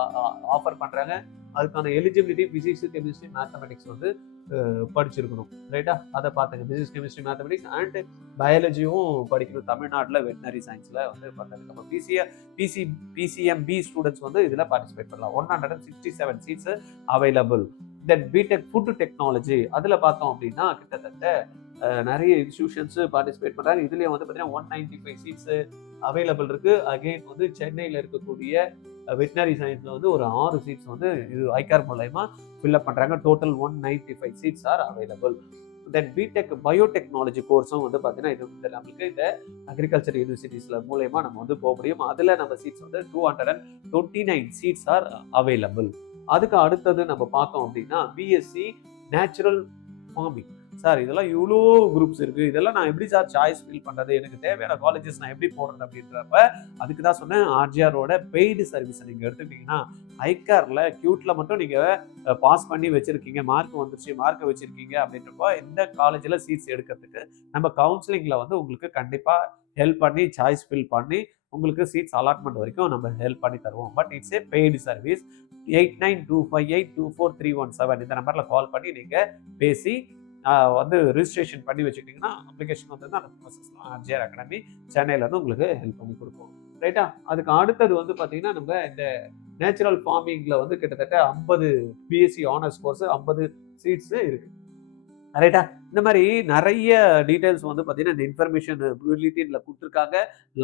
ஆஃபர் பண்ணுறாங்க. அதுக்கான எலிஜிபிலிட்டி ஃபிசிக்ஸ், கெமிஸ்ட்ரி, மேத்தமெட்டிக்ஸ் வந்து படிச்சிருக்கணும். ரைட்டா? அதை பார்த்துங்க. ஃபிசிக்ஸ், கெமிஸ்ட்ரி, மேத்தமெட்டிக்ஸ் அண்ட் பயாலஜியும் படிக்கணும். தமிழ்நாட்டில் வெட்டினரி சயின்ஸில் வந்து பண்ணுறாங்க. நம்ம PCMB ஸ்டூடெண்ட்ஸ் வந்து இதில் பார்ட்டிசிபேட் பண்ணலாம். 167 seeds available. Then BTech food technology அதில் பார்த்தோம் அப்படின்னா கிட்டத்தட்ட நிறைய இன்ஸ்டியூஷன்ஸ் பார்ட்டிசிபேட் பண்ணுறாங்க. இதுலேயே வந்து பார்த்தீங்கன்னா 195 சீட்ஸ் அவைலபிள் இருக்கு. அகெயின் வந்து சென்னையில் இருக்கக்கூடிய வெட்டினரி சயின்ஸ்ல வந்து ஒரு 6 சீட்ஸ் வந்து இது ஐகார் மூலமா ஃபில்அப் பண்றாங்க. Total 195 seats are available. Then BTech biotechnology கோர்ஸும் வந்து பார்த்தீங்கன்னா இது நம்மளுக்கு இந்த அக்ரிகல்ச்சர் யூனிவர்சிட்டிஸ்ல மூலயமா நம்ம வந்து போக முடியும். அதுல நம்ம சீட்ஸ் வந்து 229 சீட்ஸ் ஆர் அவைலபிள். அதுக்கு அடுத்தது நம்ம பார்த்தோம் அப்படின்னா பிஎஸ்சி நேச்சுரல் ஃபார்மிங். சார் இதெல்லாம் இவ்வளோ குரூப்ஸ் இருக்கு, இதெல்லாம் நான் எப்படி சார் சாய்ஸ் ஃபில் பண்றது, எனக்கு தேவையான காலேஜஸ் நான் எப்படி போடுறது அப்படின்றப்ப அதுக்கு தான் சொன்னேன், ஆர்ஜிஆரோட பெய்டு சர்வீஸ் நீங்க எடுத்துக்கிட்டீங்கன்னா ஐகார்ல கியூட்ல மட்டும் நீங்க பாஸ் பண்ணி வச்சிருக்கீங்க, மார்க் வந்துருச்சு, மார்க் வச்சிருக்கீங்க அப்படின்றப்ப இந்த காலேஜ்ல சீட்ஸ் எடுக்கிறதுக்கு நம்ம கவுன்சிலிங்ல வந்து உங்களுக்கு கண்டிப்பா ஹெல்ப் பண்ணி சாய்ஸ் ஃபில் பண்ணி உங்களுக்கு சீட்ஸ் அலாட்மெண்ட் வரைக்கும் நம்ம ஹெல்ப் பண்ணி தருவோம். But it's A paid service. 8925824317 இந்த நம்பர்ல கால் பண்ணி நீங்க பேசி வந்து ரிஜிஸ்ட்ரேஷன் பண்ணி வச்சுக்கிட்டீங்கன்னா அப்ளிகேஷன் வந்து அந்த ப்ராசஸ்லாம் ஆர்ஜிஆர் அகாடமி சென்னையில இருந்து உங்களுக்கு ஹெல்ப் பண்ணி கொடுப்போம். ரைட்டா? அதுக்கு அடுத்தது வந்து பார்த்தீங்கன்னா நம்ம இந்த நேச்சுரல் ஃபார்மிங்ல வந்து கிட்டத்தட்ட 50 பிஎஸ்சி ஆனர்ஸ் கோர்ஸ் 50 சீட்ஸ் இருக்கு. ரைட்டா? இந்த மாதிரி நிறைய டீடைல்ஸ் வந்து பார்த்தீங்கன்னா இந்த இன்ஃபர்மேஷன் புல்லட்டின்ல கொடுத்துருக்காங்க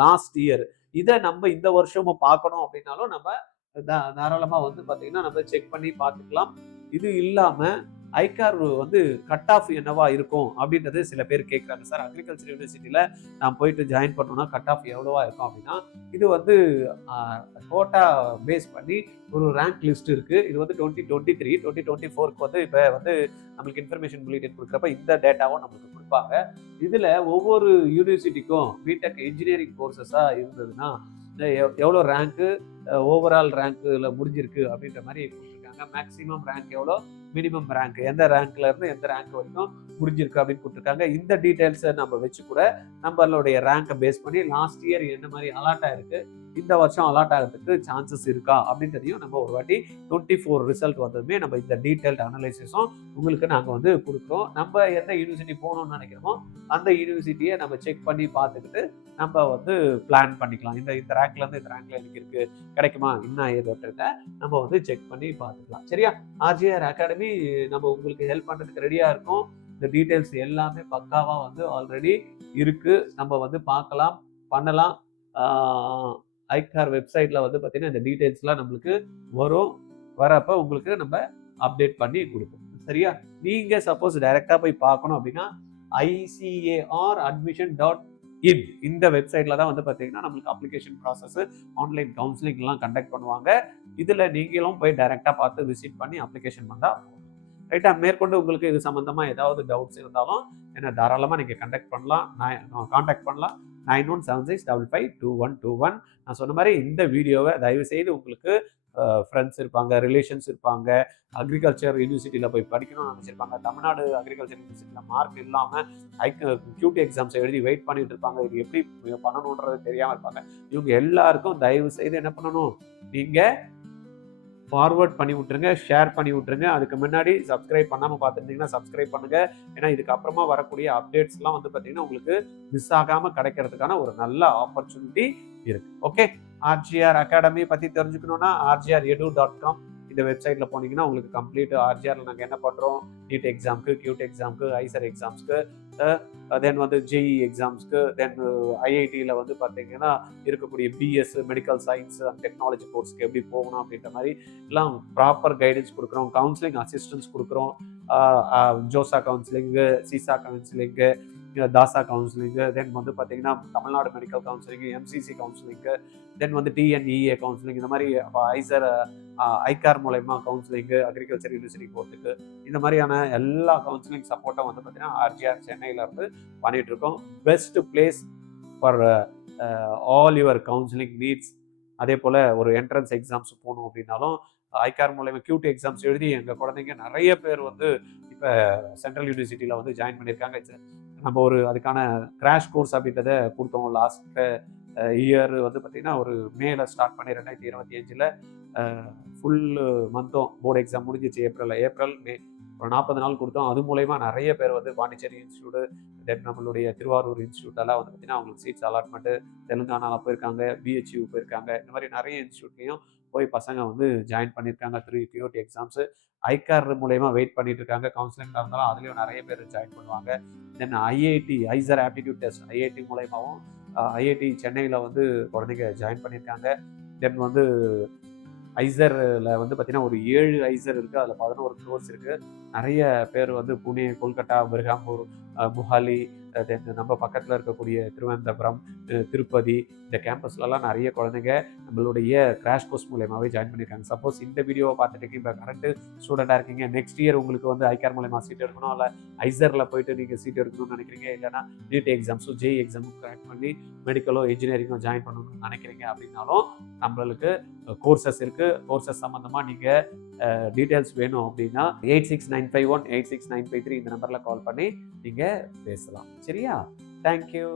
லாஸ்ட் இயர். இதை நம்ம இந்த வருஷமும் பார்க்கணும் அப்படின்னாலும் நம்ம தாராளமா வந்து பார்த்தீங்கன்னா நம்ம செக் பண்ணி பார்த்துக்கலாம். இது இல்லாம ஐகார் வந்து கட் ஆஃப் என்னவா இருக்கும் அப்படின்றது சில பேர் கேட்குறாங்க. சார் அக்ரிகல்ச்சர் யூனிவர்சிட்டியில் நான் போயிட்டு ஜாயின் பண்ணோம்னா கட் ஆஃப் எவ்வளோவா இருக்கும் அப்படின்னா, இது வந்து கோட்டா பேஸ் பண்ணி ஒரு ரேங்க் லிஸ்ட் இருக்கு. இது வந்து 2023 2024க்கு வந்து இப்போ வந்து நம்மளுக்கு இன்ஃபர்மேஷன் புல்லட்டின் கொடுக்குறப்ப இந்த டேட்டாவும் நம்மளுக்கு கொடுப்பாங்க. இதுல ஒவ்வொரு யூனிவர்சிட்டிக்கும் பிடெக் இன்ஜினியரிங் கோர்சஸா இருந்ததுன்னா எவ்வளோ ரேங்க்கு ஓவரால் ரேங்க்ல முடிஞ்சிருக்கு அப்படின்ற மாதிரி கொடுத்துருக்காங்க. மேக்ஸிமம் ரேங்க் எவ்வளோ, மினிமம் ரேங்க் எந்த ரேங்க்ல இருந்து எந்த ரேங்க் வரைக்கும் முடிஞ்சிருக்கு அப்படின்னு கொடுத்துருக்காங்க. இந்த டீடைல்ஸை நம்ம வச்சு கூட நம்மளுடைய ரேங்கை பேஸ் பண்ணி லாஸ்ட் இயர் என்ன மாதிரி அலாட் ஆயிருக்கு, இந்த வருஷம் அலாட் ஆகிறதுக்கு சான்சஸ் இருக்கா அப்படின்றதையும் நம்ம ஒரு வாட்டி 24 ரிசல்ட் வந்ததுமே நம்ம இந்த டீடைல்டு அனலைசிஸும் உங்களுக்கு நாங்கள் வந்து கொடுக்குறோம். நம்ம எந்த யூனிவர்சிட்டி போகணும்னு நினைக்கிறோமோ அந்த யூனிவர்சிட்டியை நம்ம செக் பண்ணி பார்த்துக்கிட்டு நம்ம வந்து பிளான் பண்ணிக்கலாம். இந்த ரேங்க்ல இருந்து இந்த ரேங்க்ல எனக்கு இருக்கு, கிடைக்குமா, என்ன ஏதுன்றத நம்ம வந்து செக் பண்ணி பார்த்துக்கலாம். சரியா? ஆர்ஜிஆர் அகாடமி நம்ம உங்களுக்கு ஹெல்ப் பண்றதுக்கு ரெடியா இருக்கும். இந்த டீடைல்ஸ் எல்லாமே பக்காவா வந்து ஆல்ரெடி இருக்கு, நம்ம வந்து பார்க்கலாம், பண்ணலாம். ஐகார் வெப்சைட்ல வந்து பார்த்தீங்கன்னா இந்த டீடைல்ஸ்லாம் நம்மளுக்கு வரும். வரப்ப உங்களுக்கு நம்ம அப்டேட் பண்ணி கொடுப்போம். சரியா? நீங்க சப்போஸ் டைரக்டா போய் பார்க்கணும் அப்படின்னா ICAR admission.in இந்த வெப்சைட்ல தான் வந்து பார்த்தீங்கன்னா நம்மளுக்கு அப்ளிகேஷன் ப்ராசஸ், ஆன்லைன் கவுன்சிலிங் எல்லாம் கண்டக்ட் பண்ணுவாங்க. இதுல நீங்களும் போய் டைரக்டா பார்த்து விசிட் பண்ணி அப்ளிகேஷன் பண்ணா ரைட்டா? மேற்கொண்டு உங்களுக்கு இது சம்பந்தமா ஏதாவது டவுட்ஸ் இருந்தாலும் என்ன தாராளமா நீங்க கான்டாக்ட் பண்ணலாம். 9176552121. நான் சொன்ன மாதிரி இந்த வீடியோவை தயவு செய்து உங்களுக்கு ஃப்ரெண்ட்ஸ் இருப்பாங்க, ரிலேஷன்ஸ் இருப்பாங்க, அக்ரிகல்ச்சர் யூனிவர்சிட்டியில் போய் படிக்கணும்னு நினச்சிருப்பாங்க, தமிழ்நாடு அக்ரிகல்ச்சர் யூனிவர்சிட்டியில் மார்க் இல்லாமல் QT எக்ஸாம்ஸ் எழுதி வெயிட் பண்ணிட்டு இருப்பாங்க, இது எப்படி பண்ணணுன்றது தெரியாமல் இருப்பாங்க. இவங்க எல்லாருக்கும் தயவு செய்து என்ன பண்ணணும், நீங்கள் ஃபார்வர்ட் பண்ணி விட்டுருங்க, ஷேர் பண்ணி விட்டுருங்க. அதுக்கு முன்னாடி சப்ஸ்கிரைப் பண்ணாமல் பார்த்துருந்தீங்கன்னா சப்ஸ்கிரைப் பண்ணுங்க. ஏன்னா இதுக்கு அப்புறமா வரக்கூடிய அப்டேட்ஸ்லாம் வந்து பார்த்தீங்கன்னா உங்களுக்கு மிஸ் ஆகாமல் கிடைக்கிறதுக்கான ஒரு நல்ல ஆப்பர்ச்சுனிட்டி இருக்கு. ஓகே? ஆர்ஜிஆர் அகாடமி பற்றி தெரிஞ்சுக்கணும்னா rgedu.com இந்த வெப்சைட்டில் போனீங்கன்னா உங்களுக்கு கம்ப்ளீட் ஆர்ஜிஆரில் நாங்கள் என்ன பண்ணுறோம், நீட் எக்ஸாமுக்கு, QT எக்ஸாமுக்கு, ஐசர் எக்ஸாம்ஸ்க்கு, தென் வந்து JEE எக்ஸாம்ஸ்க்கு, தென் IITயில் வந்து பார்த்தீங்கன்னா இருக்கக்கூடிய BS medical science and technology கோர்ஸ்க்கு எப்படி போகணும் அப்படின்ற மாதிரி எல்லாம் ப்ராப்பர் கைடன்ஸ் கொடுக்குறோம். கவுன்சிலிங் அசிஸ்டன்ஸ் கொடுக்குறோம். JoSAA counselling, seesaw counselling, Tasa counselling, தென் வந்து பார்த்தீங்கன்னா Tamil Nadu medical counselling, MCC counselling, தென் வந்து TNEA கவுன்சிலிங், இந்த மாதிரி ஐகார் மூலயமா கவுன்சிலிங்கு அக்ரிகல்ச்சர் யூனிவர்சிட்டி போகிறதுக்கு இந்த மாதிரியான எல்லா கவுன்சிலிங் சப்போர்ட்டும் வந்து பார்த்தீங்கன்னா ஆர்ஜிஆர் சென்னையில இருந்து பண்ணிட்டு இருக்கோம். Best place for all your counselling needs. அதே போல் ஒரு என்ட்ரன்ஸ் எக்ஸாம்ஸ் போகணும் அப்படின்னாலும் ஐகார் மூலயமா QT எக்ஸாம்ஸ் எழுதி எங்கள் குழந்தைங்க நிறைய பேர் வந்து இப்போ சென்ட்ரல் யூனிவர்சிட்டியில் வந்து ஜாயின் பண்ணியிருக்காங்க. நம்ம ஒரு அதுக்கான கிராஷ் கோர்ஸ் அப்படின்றத கொடுத்தோம் லாஸ்ட் இயர் வந்து பார்த்தீங்கன்னா ஒரு மேல ஸ்டார்ட் பண்ணி 2025 ஃபுல் மந்த்தும் போர்டு எக்ஸாம் முடிஞ்சிச்சு. ஏப்ரல் மே ஒரு 40 நாள் கொடுத்தோம். அது மூலயமா நிறைய பேர் வந்து பாண்டிச்சேரி இன்ஸ்டியூட், தென் நம்மளுடைய திருவாரூர் இன்ஸ்டியூட் எல்லாம் வந்து பார்த்தீங்கன்னா அவங்களுக்கு சீட்ஸ் அலாட்மெண்ட்டு, தெலுங்கானாவில் போயிருக்காங்க, BHU போயிருக்காங்க, இந்த மாதிரி நிறைய இன்ஸ்டியூட்லையும் போய் பசங்க வந்து ஜாயின் பண்ணியிருக்காங்க 3 டிஓடி எக்ஸாம்ஸு. ஐகார் மூலயமா வெயிட் பண்ணிட்டு இருக்காங்க. கவுன்சிலிங்காக இருந்தாலும் அதுலேயும் நிறைய பேர் ஜாயின் பண்ணுவாங்க. தென் ஐஐடி ஐசர் ஆப்டிடியூட் டெஸ்ட் ஐஐடி மூலயமாவும் ஐஐடி சென்னையில் வந்து குழந்தைங்க ஜாயின் பண்ணியிருக்காங்க. தென் வந்து ஐசரில் வந்து பார்த்தீங்கன்னா ஒரு 7 ஐசர் இருக்குது. அதில் 11 கோர்ஸ் இருக்குது. நிறைய பேர் வந்து புனே, கொல்கட்டா, பெர்காம்பூர், முஹாலி, தென் நம்ம பக்கத்தில் இருக்கக்கூடிய திருவனந்தபுரம், திருப்பதி, இந்த கேம்பஸ்லலாம் நிறைய குழந்தைங்க நம்மளுடைய கிராஷ் கோர்ஸ் மூலயமாவே ஜாயின் பண்ணியிருக்காங்க. சப்போஸ் இந்த வீடியோவை பார்த்துட்டு இப்போ கரண்ட் ஸ்டூடெண்ட்டாக இருக்கீங்க, நெக்ஸ்ட் இயர் உங்களுக்கு வந்து ஐகார் மூலயமா சீட் எடுக்கணும், இல்லை ஐசரில் போயிட்டு நீங்கள் சீட் எடுக்கணும்னு நினைக்கிறீங்க, இல்லைனா நீட் எக்ஸாம்ஸும் ஜேஇ எக்ஸாமும் கிராக் பண்ணி மெடிக்கலோ இன்ஜினியரிங்கோ ஜாயின் பண்ணணும்னு நினைக்கிறீங்க அப்படின்னாலும் நம்மளுக்கு கோர்சஸ் இருக்குது. கோர்சஸ் சம்மந்தமாக நீங்கள் டீட்டெயில்ஸ் வேணும் அப்படின்னா 8695186953 இந்த நம்பரில் கால் பண்ணி நீங்கள் பேசலாம். சரியா? தேங்க்யூ.